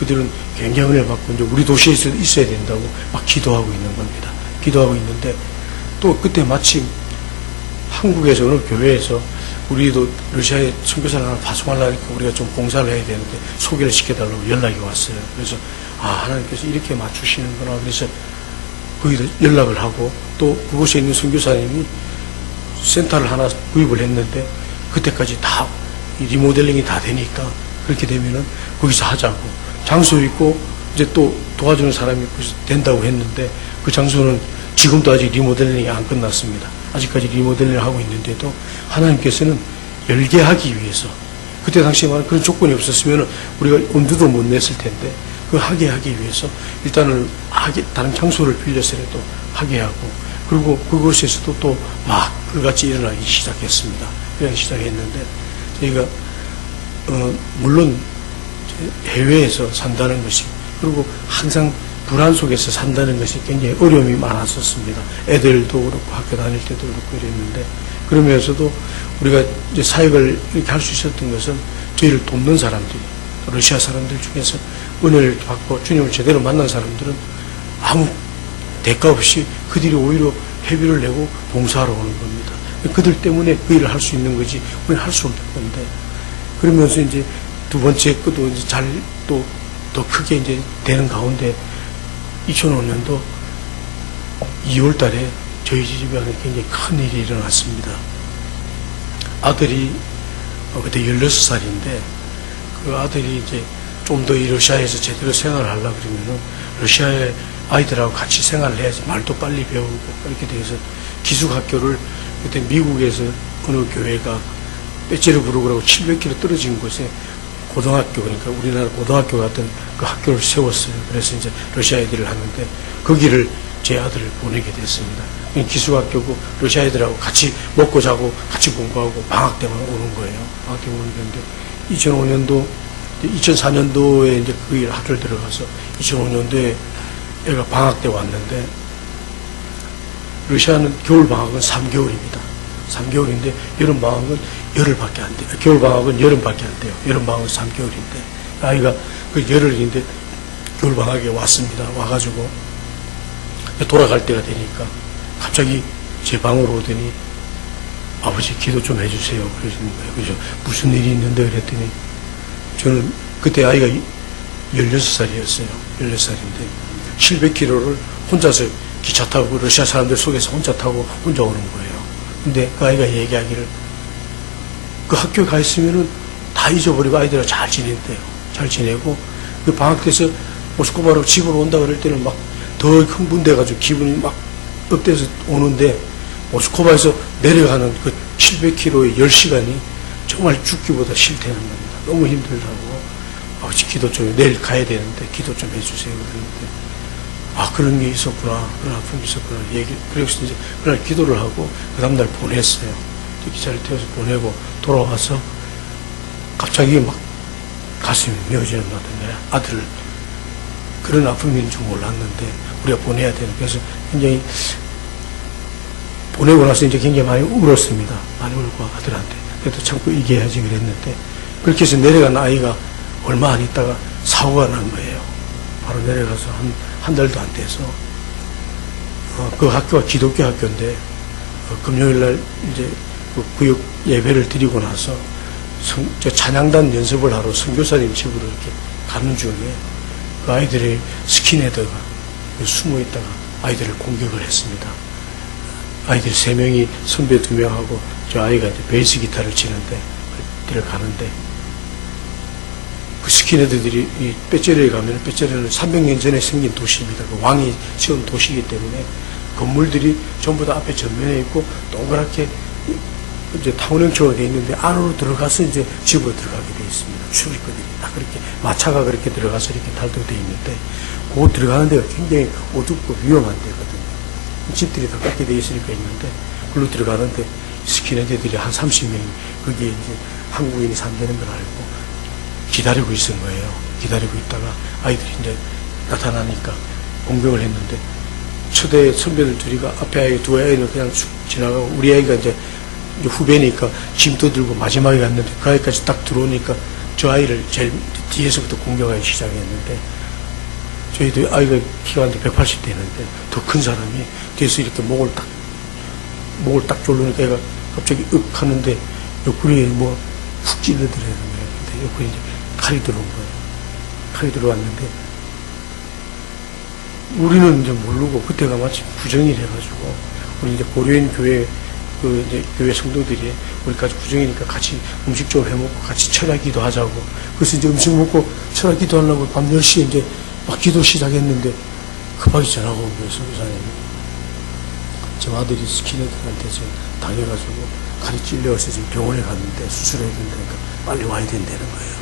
그들은 굉장히 은혜를 받고 이제 우리 도시에 있어야 된다고 막 기도하고 있는 겁니다. 기도하고 있는데 또 그때 마침 한국에서 어느 교회에서 우리도 러시아에 선교사를 하나 파송하려니까 우리가 좀 봉사를 해야 되는데 소개를 시켜달라고 연락이 왔어요. 그래서 하나님께서 이렇게 맞추시는구나. 그래서 거기다 연락을 하고 또 그곳에 있는 선교사님이 센터를 하나 구입을 했는데 그때까지 다 리모델링이 다 되니까 그렇게 되면은 거기서 하자고 장소 있고 이제 또 도와주는 사람이 거기서 된다고 했는데 그 장소는 지금도 아직 리모델링이 안 끝났습니다. 아직까지 리모델링을 하고 있는데도 하나님께서는 열게 하기 위해서 그때 당시에 말한 그런 조건이 없었으면 우리가 엄두도 못 냈을 텐데 그 하게 하기 위해서 일단은 다른 장소를 빌려서라도 하게 하고 그리고 그곳에서도 또 막 그같이 일어나기 시작했습니다. 그냥 시작했는데 저희가 물론 해외에서 산다는 것이 그리고 항상 불안 속에서 산다는 것이 굉장히 어려움이 많았었습니다. 애들도 그렇고 학교 다닐 때도 그렇고 이랬는데 그러면서도 우리가 이제 사역을 이렇게 할 수 있었던 것은 저희를 돕는 사람들이 러시아 사람들 중에서 은혜를 받고 주님을 제대로 만난 사람들은 아무 대가 없이 그들이 오히려 회비를 내고 봉사하러 오는 겁니다. 그들 때문에 그 일을 할 수 있는 거지 우리는 할 수 없는 건데 그러면서 이제 두 번째 것도 이제 잘 또 더 크게 이제 되는 가운데 2005년도 2월 달에 저희 집에 굉장히 큰 일이 일어났습니다. 아들이 그때 16살인데 그 아들이 이제 좀 더 이 러시아에서 제대로 생활을 하려고 그러면은 러시아의 아이들하고 같이 생활을 해야지 말도 빨리 배우고 그렇게 돼서 기숙학교를 그때 미국에서 어느 교회가 베체르부르크라고 700km 떨어진 곳에 고등학교 그러니까 우리나라 고등학교 같은 그 학교를 세웠어요. 그래서 이제 러시아 애들을 하는데 거기를 제 아들을 보내게 됐습니다. 기숙학교고 러시아 애들하고 같이 먹고 자고 같이 공부하고 방학 때만 오는 거예요. 방학 때 오는 건데 2005년도 2004년도에 이제 그 일 학교를 들어가서 2005년도에 애가 방학 때 왔는데 러시아는 겨울 방학은 3개월입니다. 3개월인데 여름 방학은 열흘밖에 안 돼요. 겨울 방학은 여름밖에 안 돼요. 여름 방학은 3개월인데 아이가 그 열흘인데 겨울 방학에 왔습니다. 와가지고 돌아갈 때가 되니까 갑자기 제 방으로 오더니 아버지 기도 좀 해주세요. 그러시는 거예요. 그래서 무슨 일이 있는데 그랬더니 저는 그때 아이가 16살이었어요. 16살인데 700km를 혼자서 기차 타고 러시아 사람들 속에서 혼자 타고 혼자 오는 거예요. 근데 그 아이가 얘기하기를 그 학교에 가 있으면은 다 잊어버리고 아이들하고 잘 지낸대요. 잘 지내고 그 방학 때서 모스크바로 집으로 온다 그럴 때는 막 더 흥분돼가지고 기분이 막 업돼서 오는데 모스크바에서 내려가는 그 700km의 10시간이 정말 죽기보다 싫다는 겁니다. 너무 힘들다고 아버지 기도 좀 내일 가야 되는데 기도 좀 해주세요. 그러는데 그런 게 있었구나. 그런 아픔이 있었구나. 그래서 이제 그날 기도를 하고 그 다음날 보냈어요. 기차를 태워서 보내고 돌아와서 갑자기 막 가슴이 메어지는 것 같은 거야. 아들을 그런 아픔인 줄 몰랐는데 우리가 보내야 되는 그래서 굉장히 보내고 나서 이제 굉장히 많이 울었습니다. 많이 울고 아들한테 그래도 참고 얘기해야지 그랬는데 그렇게 해서 내려간 아이가 얼마 안 있다가 사고가 난 거예요. 바로 내려가서 한 달도 안 돼서 그 학교가 기독교 학교인데 금요일날 이제 그 구역 예배를 드리고 나서 찬양단 연습을 하러 선교사님 집으로 이렇게 가는 중에 그 아이들의 스킨헤드가 숨어 있다가 아이들을 공격을 했습니다. 아이들 3명이 선배 2명하고 저 아이가 이제 베이스 기타를 치는데 들어가는데 그 스킨헤드들이 이 빼짜리에 가면 빼짜리는 300년 전에 생긴 도시입니다. 그 왕이 지은 도시이기 때문에 건물들이 전부 다 앞에 전면에 있고 동그랗게 이제 타원형처럼 되어 있는데 안으로 들어가서 이제 집으로 들어가게 되어 있습니다. 출입구들이 다 그렇게 마차가 그렇게 들어가서 이렇게 달도 되어 있는데 그 들어가는 데가 굉장히 어둡고 위험한 데거든요. 집들이 다 그렇게 되어 있으니까 있는데 그걸로 들어가는데 스킨헤드들이 한 30명이 거기에 이제 한국인이 산다는 걸 알고 기다리고 있은 거예요. 기다리고 있다가 아이들이 이제 나타나니까 공격을 했는데 초대 선배들 둘이가 앞에 아이 두 아이는 그냥 쭉 지나가고 우리 아이가 이제 후배니까 짐도 들고 마지막에 갔는데 그 아이까지 딱 들어오니까 저 아이를 제일 뒤에서부터 공격하기 시작했는데 저희도 아이가 키가 한 180 되는데 더 큰 사람이 뒤에서 이렇게 목을 딱 졸르니까 애가 갑자기 윽 하는데 옆구리에 뭐 훅 찔러들어야 되는 거예요. 근데 옆구리에 이제 칼이 들어온 거예요. 칼이 들어왔는데 우리는 이제 모르고 그때가 마침 구정일해가지고 우리 이제 고려인 교회 그 이제 교회 성도들이 우리까지 구정이니까 같이 음식 좀 해먹고 같이 철야기도 하자고 그래서 이제 음식 먹고 철야기도 하려고 밤 10시에 이제 막 기도 시작했는데 급하게 전화가 온 거예요. 선교사님이 저 아들이 스킨헤드한테 지금 당해가지고 칼이 찔려서 지금 병원에 갔는데 수술해야 된다니까 빨리 와야 된다는 거예요.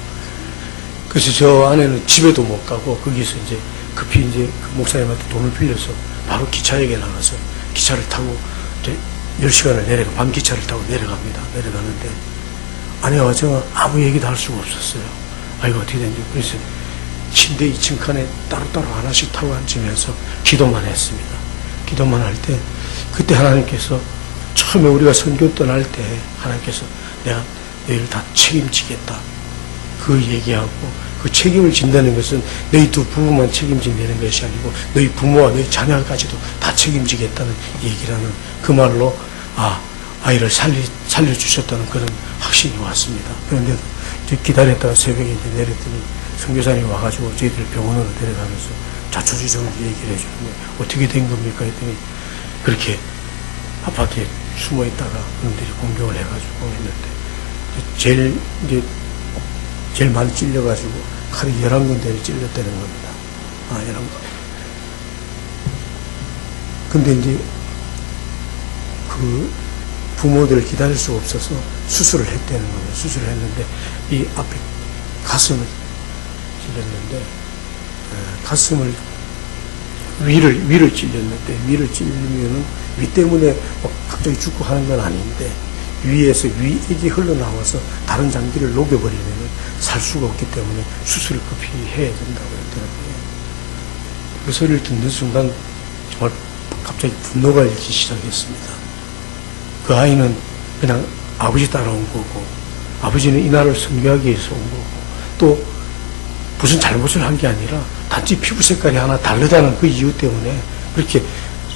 그래서 저 아내는 집에도 못 가고 거기서 이제 급히 이제 그 목사님한테 돈을 빌려서 바로 기차역에 나가서 기차를 타고 이제 10시간을 밤 기차를 타고 내려갑니다. 내려가는데 아내와 저가 아무 얘기도 할 수가 없었어요. 아이가 어떻게 된지. 그래서 침대 2층 칸에 따로따로 하나씩 타고 앉으면서 기도만 했습니다. 기도만 할 때 그때 하나님께서 처음에 우리가 선교 떠날 때 하나님께서 내가 너희를 다 책임지겠다. 그 얘기하고 그 책임을 진다는 것은 너희 두 부부만 책임진다는 것이 아니고 너희 부모와 너희 자녀까지도 다 책임지겠다는 얘기라는 그 말로 아이를 살려주셨다는 그런 확신이 왔습니다. 그런데 이제 기다렸다가 새벽에 이제 내렸더니 선교사님이 와가지고 저희들 병원으로 데려가면서 자초지종을 얘기를 해주는데 어떻게 된 겁니까? 했더니 그렇게 아파트에 숨어 있다가 그놈들이 공격을 해가지고 했는데 제일 많이 찔려가지고 칼이 11군데를 찔렸다는 겁니다. 11군데. 근데 이제 그 부모들을 기다릴 수가 없어서 수술을 했다는 거예요. 수술을 했는데 이 앞에 가슴을 찔렸는데 가슴을 위를 찔렸는데 위를 찔리면은 위 때문에 갑자기 죽고 하는 건 아닌데 위에서 위액이 흘러나와서 다른 장기를 녹여버리면 살 수가 없기 때문에 수술을 급히 해야 된다고 했더라고요. 그 소리를 듣는 순간 정말 갑자기 분노가 일기 시작했습니다. 그 아이는 그냥 아버지 따라온 거고 아버지는 이 나라를 선교하기 위해서 온 거고 또 무슨 잘못을 한 게 아니라 단지 피부 색깔이 하나 다르다는 그 이유 때문에 그렇게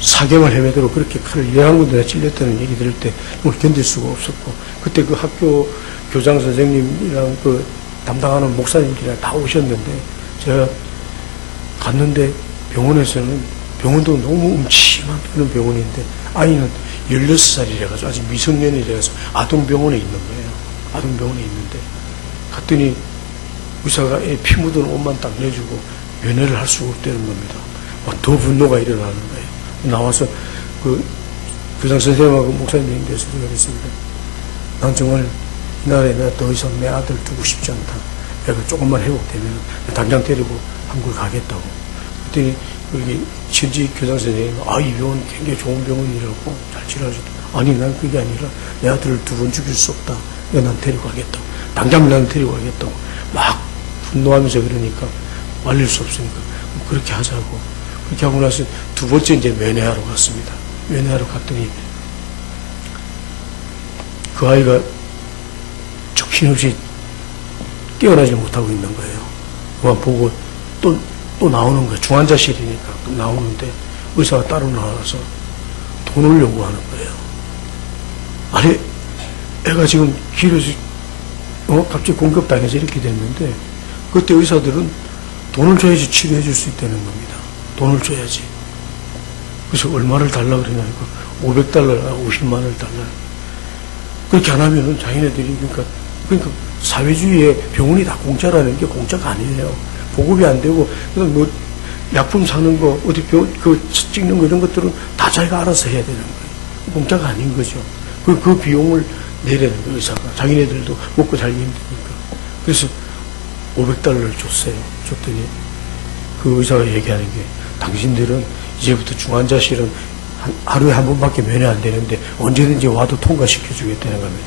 사경을 헤매도록 그렇게 칼을 11군데나 찔렸다는 얘기 들을 때 정말 견딜 수가 없었고 그때 그 학교 교장 선생님이랑 그 담당하는 목사님들이랑 다 오셨는데 제가 갔는데 병원도 너무 음침한 그런 병원인데 아이는 16살이라가지고 아직 미성년이라서 아동병원에 있는 거예요. 아동병원에 있는데 갔더니 의사가 애 피 묻은 옷만 딱 내주고 면회를 할 수가 없다는 겁니다. 더 분노가 일어나는 거예요. 나와서 그 교장 선생님하고 목사님 돼서 제가 그랬습니다. 난 정말 이 나라에 내가 더 이상 내 아들 두고 싶지 않다. 애가 조금만 회복되면 당장 데리고 한국 가겠다고. 그랬더니 여기 현지 교장 선생님이 이 병원 굉장히 좋은 병원이라고 잘 치료하셨다. 아니 난 그게 아니라 내 아들을 2번 죽일 수 없다. 난 데리고 가겠다고. 당장 난 데리고 가겠다고. 막 분노하면서 그러니까 말릴 수 없으니까 그렇게 하자고. 그렇게 하고 나서 2번째 이제 면회하러 갔습니다. 면회하러 갔더니 그 아이가 정신없이 깨어나지 못하고 있는 거예요. 그만 보고 또 나오는 거예요. 중환자실이니까 또 나오는데 의사가 따로 나와서 돈을 요구하는 거예요. 아니 애가 지금 길에서 갑자기 공격당해서 이렇게 됐는데 그때 의사들은 돈을 줘야지 치료해 줄 수 있다는 겁니다. 돈을 줘야지. 그래서 얼마를 달라고 그러냐니까 500달러나 50만 원을 달라요. 그렇게 안 하면은 자기네들이 그러니까 사회주의의 병원이 다 공짜라는 게 공짜가 아니에요. 보급이 안 되고 그냥 뭐 약품 사는 거 어디 찍는 거 이런 것들은 다 자기가 알아서 해야 되는 거예요. 공짜가 아닌 거죠. 그 비용을 내라는 거예요, 의사가. 자기네들도 먹고 살기 힘드니까. 그래서 500달러를 줬어요. 줬더니 그 의사가 얘기하는 게 당신들은 이제부터 중환자실은 하루에 한 번밖에 면회 안 되는데 언제든지 와도 통과시켜 주겠다는 겁니다.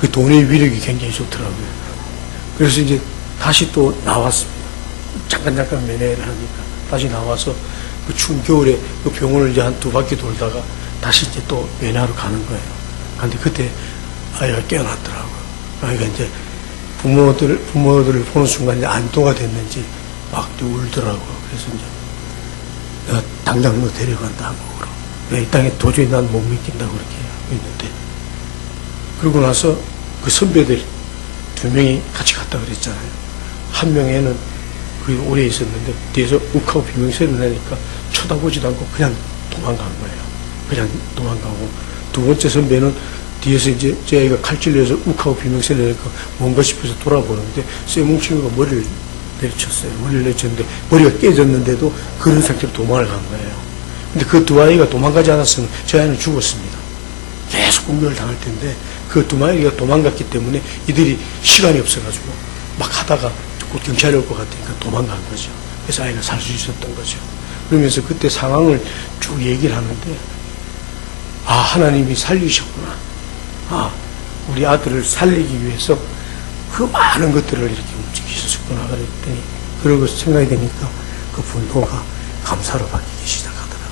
그 돈의 위력이 굉장히 좋더라고요. 그래서 이제 다시 또 나왔습니다. 잠깐 면회를 하니까 다시 나와서 그 추운 겨울에 그 병원을 이제 한 2바퀴 돌다가 다시 이제 또 면회하러 가는 거예요. 근데 그때 아이가 깨어났더라고요. 아이가 이제 부모들을 보는 순간 이제 안도가 됐는지 막 울더라고요. 그래서 이제 내가 당장 너 데려간다 한국으로. 내가 이 땅에 도저히 난 못 믿긴다고 그렇게 했는데. 그러고 나서 그 선배들 2명이 같이 갔다 그랬잖아요. 한 명에는 거기 오래 있었는데 뒤에서 욱하고 비명소리를 내니까 쳐다보지도 않고 그냥 도망간 거예요. 그냥 도망가고 두 번째 선배는 뒤에서 이제 제 아이가 칼질려서 욱하고 비명소리 내니까 뭔가 싶어서 돌아보는데 쇠뭉치가 머리를 내리쳤어요. 머리를 내리쳤는데 머리가 깨졌는데도 그런 상태로 도망을 간 거예요. 근데 그 두 아이가 도망가지 않았으면 저 아이는 죽었습니다. 계속 공격을 당할 텐데 그 두 아이가 도망갔기 때문에 이들이 시간이 없어가지고 막 하다가 곧 경찰이 올 것 같으니까 도망간 거죠. 그래서 아이가 살 수 있었던 거죠. 그러면서 그때 상황을 쭉 얘기를 하는데 아, 하나님이 살리셨구나. 아, 우리 아들을 살리기 위해서 그 많은 것들을 이렇게 움직이셨구나 그랬더니 그러고 생각이 되니까 그 분노가 감사로 바뀌기 시작하더라고요.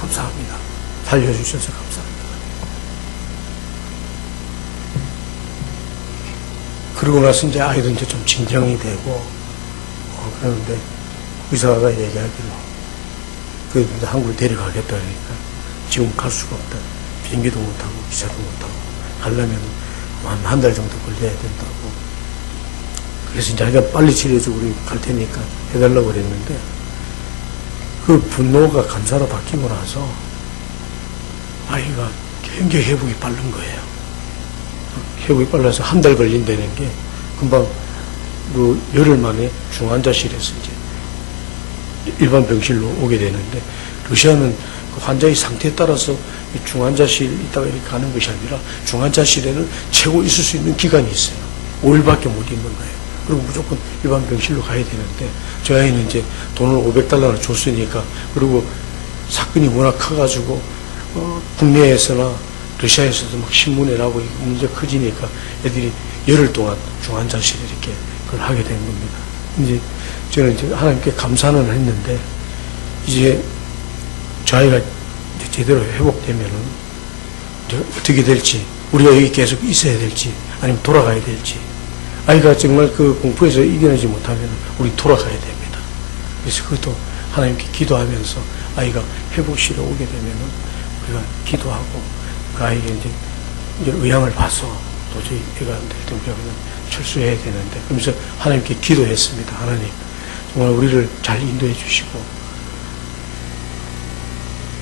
감사합니다. 살려주셔서 감사합니다. 그러고 나서 이제 아이도 이제 좀 진정이 되고 그러는데 의사가 얘기하기로 그 한국을 데려가겠다 그러니까 지금 갈 수가 없다. 비행기도 못하고 기차도 못하고 가려면 한 달 정도 걸려야 된다고. 그래서 자기가 빨리 치료해주고 우리 갈 테니까 해달라고 그랬는데 그 분노가 감사로 바뀌고 나서 아이가 굉장히 회복이 빠른 거예요. 회복이 빨라서 한 달 걸린다는 게 금방 그 열흘 만에 중환자실에서 이제 일반 병실로 오게 되는데 러시아는 그 환자의 상태에 따라서 중환자실 있다가 이렇게 가는 것이 아니라 중환자실에는 최고 있을 수 있는 기간이 있어요. 5일밖에 못 있는 거예요. 그리고 무조건 일반 병실로 가야 되는데 저 아이는 이제 돈을 500달러나 줬으니까 그리고 사건이 워낙 커가지고 국내에서나 러시아에서도 막 신문에 나고 문제가 커지니까 애들이 열흘 동안 중환자실에 이렇게 그걸 하게 된 겁니다. 이제 저는 이제 하나님께 감사는 했는데 이제 저 아이가 이제 제대로 회복되면은 이제 어떻게 될지 우리가 여기 계속 있어야 될지 아니면 돌아가야 될지 아이가 정말 그 공포에서 이겨내지 못하면 우리 돌아가야 됩니다. 그래서 그것도 하나님께 기도하면서 아이가 회복실에 오게 되면은 우리가 기도하고 그 아이가 이제 의향을 봐서 도저히 애가 안 될 때 우리가 그냥 철수해야 되는데 그러면서 하나님께 기도했습니다. 하나님 정말 우리를 잘 인도해 주시고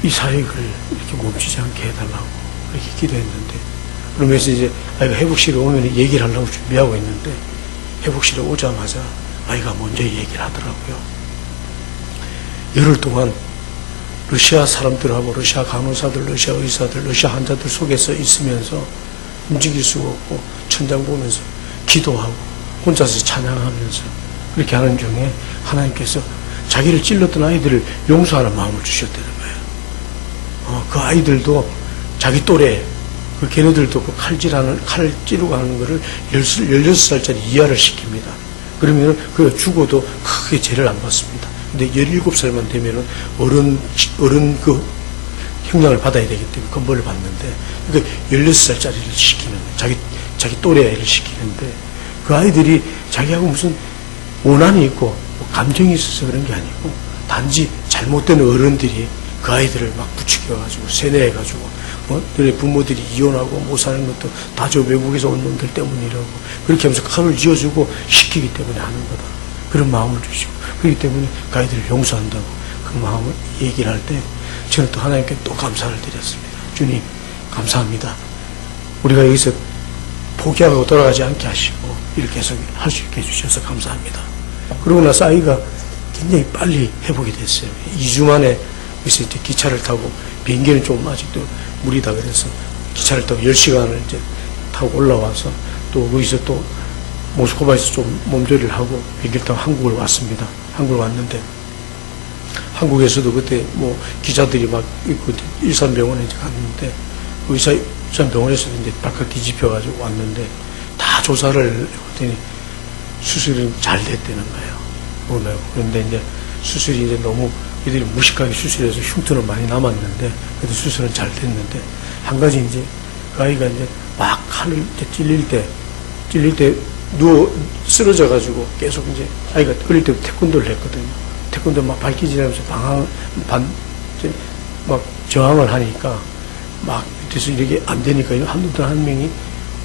이 사역을 이렇게 멈추지 않게 해달라고 그렇게 기도했는데 그러면서 이제 아이가 회복실에 오면 얘기를 하려고 준비하고 있는데 회복실에 오자마자 아이가 먼저 얘기를 하더라고요. 열흘 동안 러시아 사람들하고 러시아 간호사들, 러시아 의사들, 러시아 환자들 속에서 있으면서 움직일 수가 없고 천장 보면서 기도하고 혼자서 찬양하면서 그렇게 하는 중에 하나님께서 자기를 찔렀던 아이들을 용서하는 마음을 주셨다는 거예요. 그 아이들도 자기 또래 그 걔네들도 그 칼 찌르고 하는 거를 16살짜리 이하를 시킵니다. 그러면 그 죽어도 크게 죄를 안 받습니다. 근데 17살만 되면은 어른 그 형량을 받아야 되기 때문에 건벌을 받는데 그러니까 16살짜리를 시키는 거예요. 자기 또래 아이를 시키는데 그 아이들이 자기하고 무슨 원한이 있고 뭐 감정이 있어서 그런 게 아니고 단지 잘못된 어른들이 그 아이들을 막 부추겨가지고 세뇌해가지고 너네 부모들이 이혼하고 못 사는 것도 다 저 외국에서 온 놈들 때문이라고 그렇게 하면서 칼을 쥐어주고 시키기 때문에 하는 거다. 그런 마음을 주시고 그렇기 때문에 그 아이들을 용서한다고 그 마음을 얘기를 할 때 저는 또 하나님께 또 감사를 드렸습니다. 주님, 감사합니다. 우리가 여기서 포기하고 돌아가지 않게 하시고 이를 계속 할 수 있게 해주셔서 감사합니다. 그러고 나서 아이가 굉장히 빨리 회복이 됐어요. 2주 만에 그래서 이제 기차를 타고, 비행기는 좀 아직도 무리다 그래서 기차를 타고 10시간을 이제 타고 올라와서 또 거기서 또 모스크바에서 좀 몸조리를 하고 비행기를 타고 한국을 왔습니다. 한국을 왔는데 한국에서도 그때 뭐 기자들이 막 있고 일산병원에 이제 갔는데 일산병원에서 이제 발칵 뒤집혀가지고 왔는데 다 조사를 했더니 수술은 잘 됐다는 거예요. 몰라요. 그런데 이제 수술이 이제 너무 이들이 무식하게 수술해서 흉터는 많이 남았는데 그래도 수술은 잘 됐는데 한 가지 이제 그 아이가 이제 막 칼을 이제 찔릴 때 누워 쓰러져 가지고 계속 이제 아이가 어릴 때부터 태권도를 했거든요. 태권도 막 발기질하면서 이제 막 저항을 하니까 막 밑에서 이렇게 안 되니까 한 명이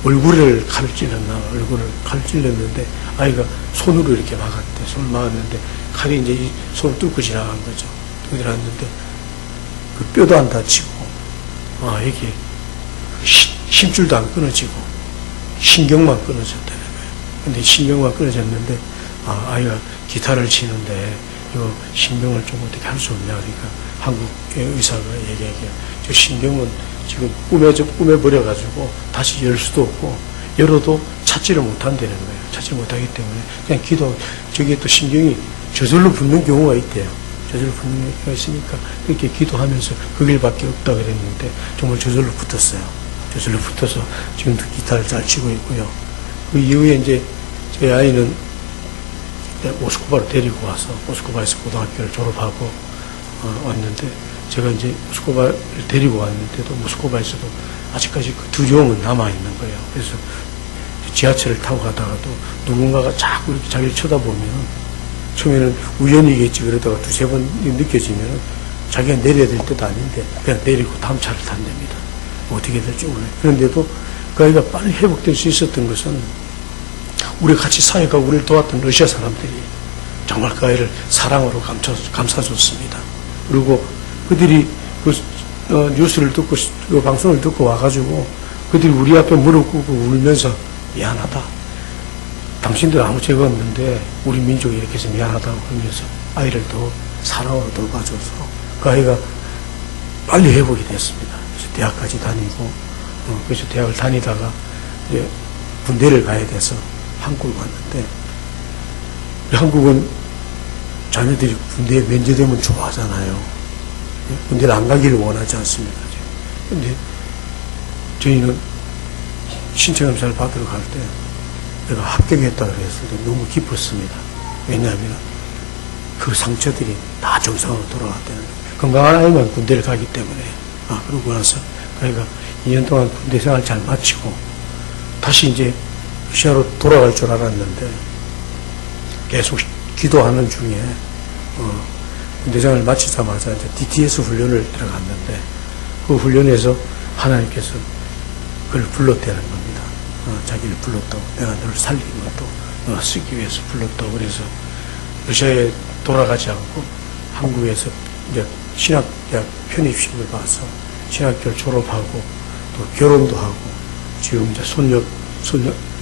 얼굴을 칼을 찔렀는데 아이가 손으로 이렇게 막았대. 손을 막았는데 칼이 이제 손을 뚫고 지나간 거죠. 뚫고 지나갔는데 그 뼈도 안 다치고 이게 힘줄도 안 끊어지고 신경만 끊어졌다는 거예요. 근데 신경만 끊어졌는데 아이가 기타를 치는데 이거 신경을 좀 어떻게 할 수 없냐 그러니까 한국의 의사가 얘기하기에 저 신경은 지금 꾸며버려가지고 다시 열 수도 없고 열어도 찾지를 못한다는 거예요. 찾지 못하기 때문에 그냥 저게 또 신경이 저절로 붙는 경우가 있대요. 저절로 붙는 경우가 있으니까 그렇게 기도하면서 그 길밖에 없다 그랬는데 정말 저절로 붙었어요. 저절로 붙어서 지금도 기타를 잘 치고 있고요. 그 이후에 이제 저희 아이는 모스크바로 데리고 와서 모스크바에서 고등학교를 졸업하고 왔는데 제가 이제 모스크바를 데리고 왔는데도 모스크바에서도 아직까지 그 두려움은 남아있는 거예요. 그래서 지하철을 타고 가다가도 누군가가 자꾸 이렇게 자기를 쳐다보면 처음에는 우연이겠지 그러다가 두세 번 느껴지면 자기가 내려야 될 때도 아닌데 그냥 내리고 다음 차를 탄답니다. 어떻게 될지 몰라요. 그런데도 그 아이가 빨리 회복될 수 있었던 것은 우리 같이 사회가 우리를 도왔던 러시아 사람들이 정말 그 아이를 사랑으로 감싸줬습니다. 그리고 그들이 그 뉴스를 듣고 그 방송을 듣고 와가지고 그들이 우리 앞에 무릎 꿇고 울면서 미안하다. 당신들 아무 죄가 없는데 우리 민족이 이렇게 해서 미안하다고 하면서 아이를 더 사랑으로 돌봐줘서 그 아이가 빨리 회복이 됐습니다. 그래서 대학까지 다니고 그래서 대학을 다니다가 이제 군대를 가야 돼서 한국을 왔는데 한국은 자녀들이 군대에 면제되면 좋아하잖아요. 군대를 안 가기를 원하지 않습니다. 근데 저희는 신체검사를 받으러 갈 때 내가 합격했다 그랬을 때 너무 기뻤습니다. 왜냐하면 그 상처들이 다 정상으로 돌아갔다는 거예요. 건강한 아이만 군대를 가기 때문에 그러고 나서 그러니까 2년 동안 군대 생활 잘 마치고 다시 이제 러시아로 돌아갈 줄 알았는데 계속 기도하는 중에 군대생활을 마치자마자 이제 DTS 훈련을 들어갔는데 그 훈련에서 하나님께서 그걸 불렀다는 겁니다. 자기를 불렀다고 내가 너를 살리고 또 쓰기 위해서 불렀다고 그래서 러시아에 돌아가지 않고 한국에서 이제 신학대학 편입시험을 봐서 신학교를 졸업하고 또 결혼도 하고 지금 이제 손녀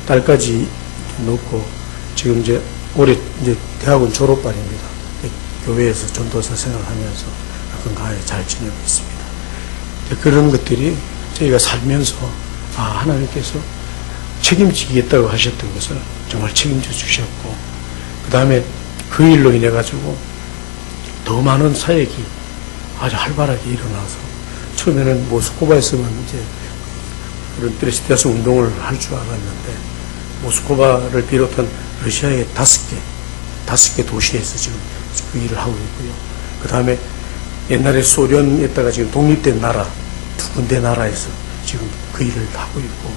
딸까지 놓고 지금 이제 올해 이제 대학원 졸업반입니다. 교회에서 전도사 생활하면서 건강하게 잘 지내고 있습니다. 그런 것들이 저희가 살면서 하나님께서 책임지겠다고 하셨던 것을 정말 책임져 주셨고 그 다음에 그 일로 인해 가지고 더 많은 사역이 아주 활발하게 일어나서 처음에는 모스크바에서만 이제 그런 브레스티아스 운동을 할 줄 알았는데 모스크바를 비롯한 러시아의 다섯 개 도시에서 지금 그 일을 하고 있고요. 그 다음에 옛날에 소련에다가 지금 독립된 나라, 두 군데 나라에서 지금 그 일을 하고 있고,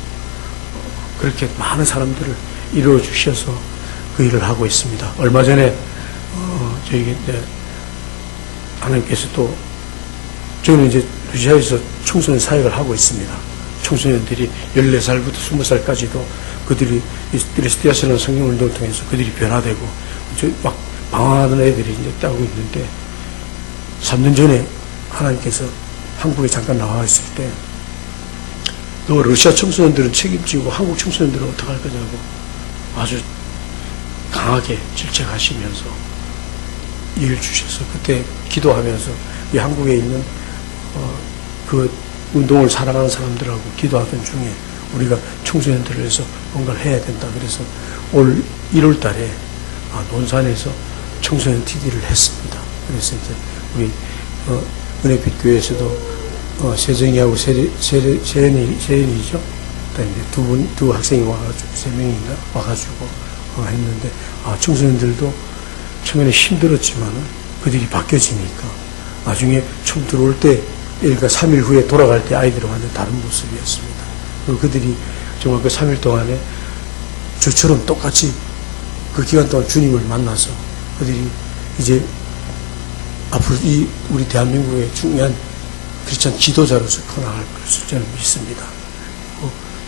그렇게 많은 사람들을 이루어 주셔서 그 일을 하고 있습니다. 얼마 전에, 저희 이제, 하나님께서 또, 저는 이제 러시아에서 청소년 사역을 하고 있습니다. 청소년들이 14살부터 20살까지도 그들이 브레스티아스라는 성경운동을 통해서 그들이 변화되고, 막 방황하던 애들이 이제 따고 있는데, 3년 전에 하나님께서 한국에 잠깐 나와 있을 때, 너 러시아 청소년들은 책임지고 한국 청소년들은 어떡할 거냐고 아주 강하게 질책하시면서 일을 주셔서 그때 기도하면서 이 한국에 있는 그 운동을 사랑하는 사람들하고 기도하던 중에 우리가 청소년들을 위해서 뭔가를 해야 된다. 그래서 올 1월 달에 논산에서 청소년 TD를 했습니다. 그래서 이제 우리 은혜빛 교회에서도 세정이하고 세연이죠. 그다음에 두 학생이 와가지고 3명인가 와가지고 했는데 청소년들도 처음에는 힘들었지만은 그들이 바뀌어지니까 나중에 처음 들어올 때 그러니까 3일 후에 돌아갈 때 아이들은 완전 다른 모습이었습니다. 그리고 그들이 정말 그 3일 동안에 저처럼 똑같이 그 기간 동안 주님을 만나서 그들이 이제 앞으로 이 우리 대한민국의 중요한 크리스찬 지도자로서 커나갈 것을 저는 믿습니다.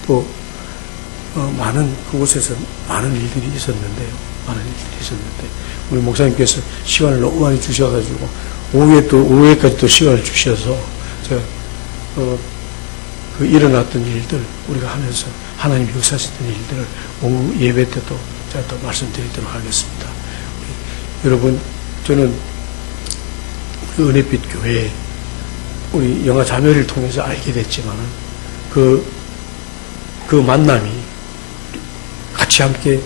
또 많은 그곳에서 많은 일들이 있었는데요. 우리 목사님께서 시간을 너무 많이 주셔가지고 오후에까지 또 시간을 주셔서 제가 그 일어났던 일들 우리가 하면서 하나님 역사하셨던 일들을 오후 예배 때도 제가 또 말씀드리도록 하겠습니다. 여러분, 저는 그 은혜빛 교회 우리 영화 자매를 통해서 알게 됐지만은 그 만남이 같이 함께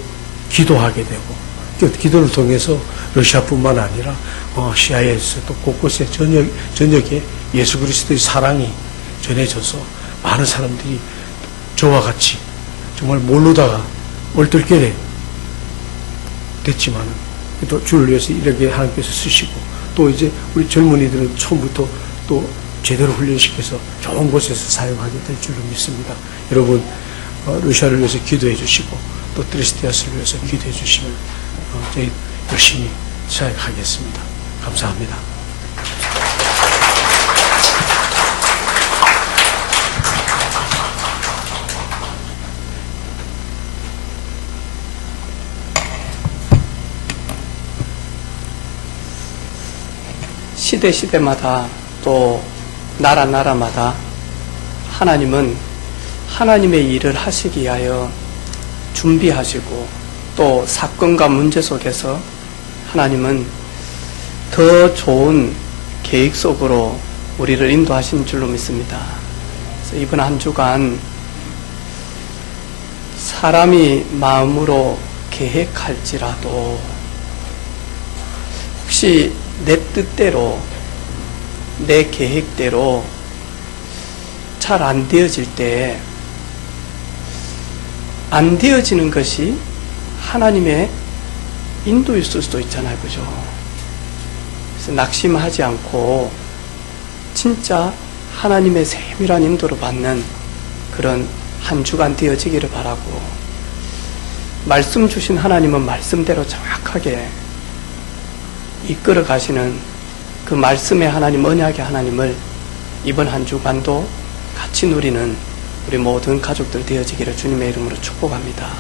기도하게 되고 그 기도를 통해서 러시아뿐만 아니라 시아에서 또 곳곳에 전역에 예수 그리스도의 사랑이 전해져서 많은 사람들이 저와 같이 정말 모르다가 얼떨결에 됐지만 또 주를 위해서 이렇게 하나님께서 쓰시고 또 이제 우리 젊은이들은 처음부터 또 제대로 훈련시켜서 좋은 곳에서 사용하게 될 줄로 믿습니다. 여러분 러시아를 위해서 기도해 주시고 또 트리스티아스를 위해서 기도해 주시면 저희 열심히 사역하겠습니다. 감사합니다. 시대마다 또 나라마다 하나님은 하나님의 일을 하시기 위하여 준비하시고 또 사건과 문제 속에서 하나님은 더 좋은 계획 속으로 우리를 인도하신 줄로 믿습니다. 그래서 이번 한 주간 사람이 마음으로 계획할지라도 혹시 내 뜻대로 내 계획대로 잘 안 되어질 때 안 되어지는 것이 하나님의 인도였을 수도 있잖아요. 그죠? 그래서 낙심하지 않고 진짜 하나님의 세밀한 인도를 받는 그런 한 주간 되어지기를 바라고 말씀 주신 하나님은 말씀대로 정확하게 이끌어 가시는 그 말씀의 하나님, 언약의 하나님을 이번 한 주간도 같이 누리는 우리 모든 가족들 되어지기를 주님의 이름으로 축복합니다.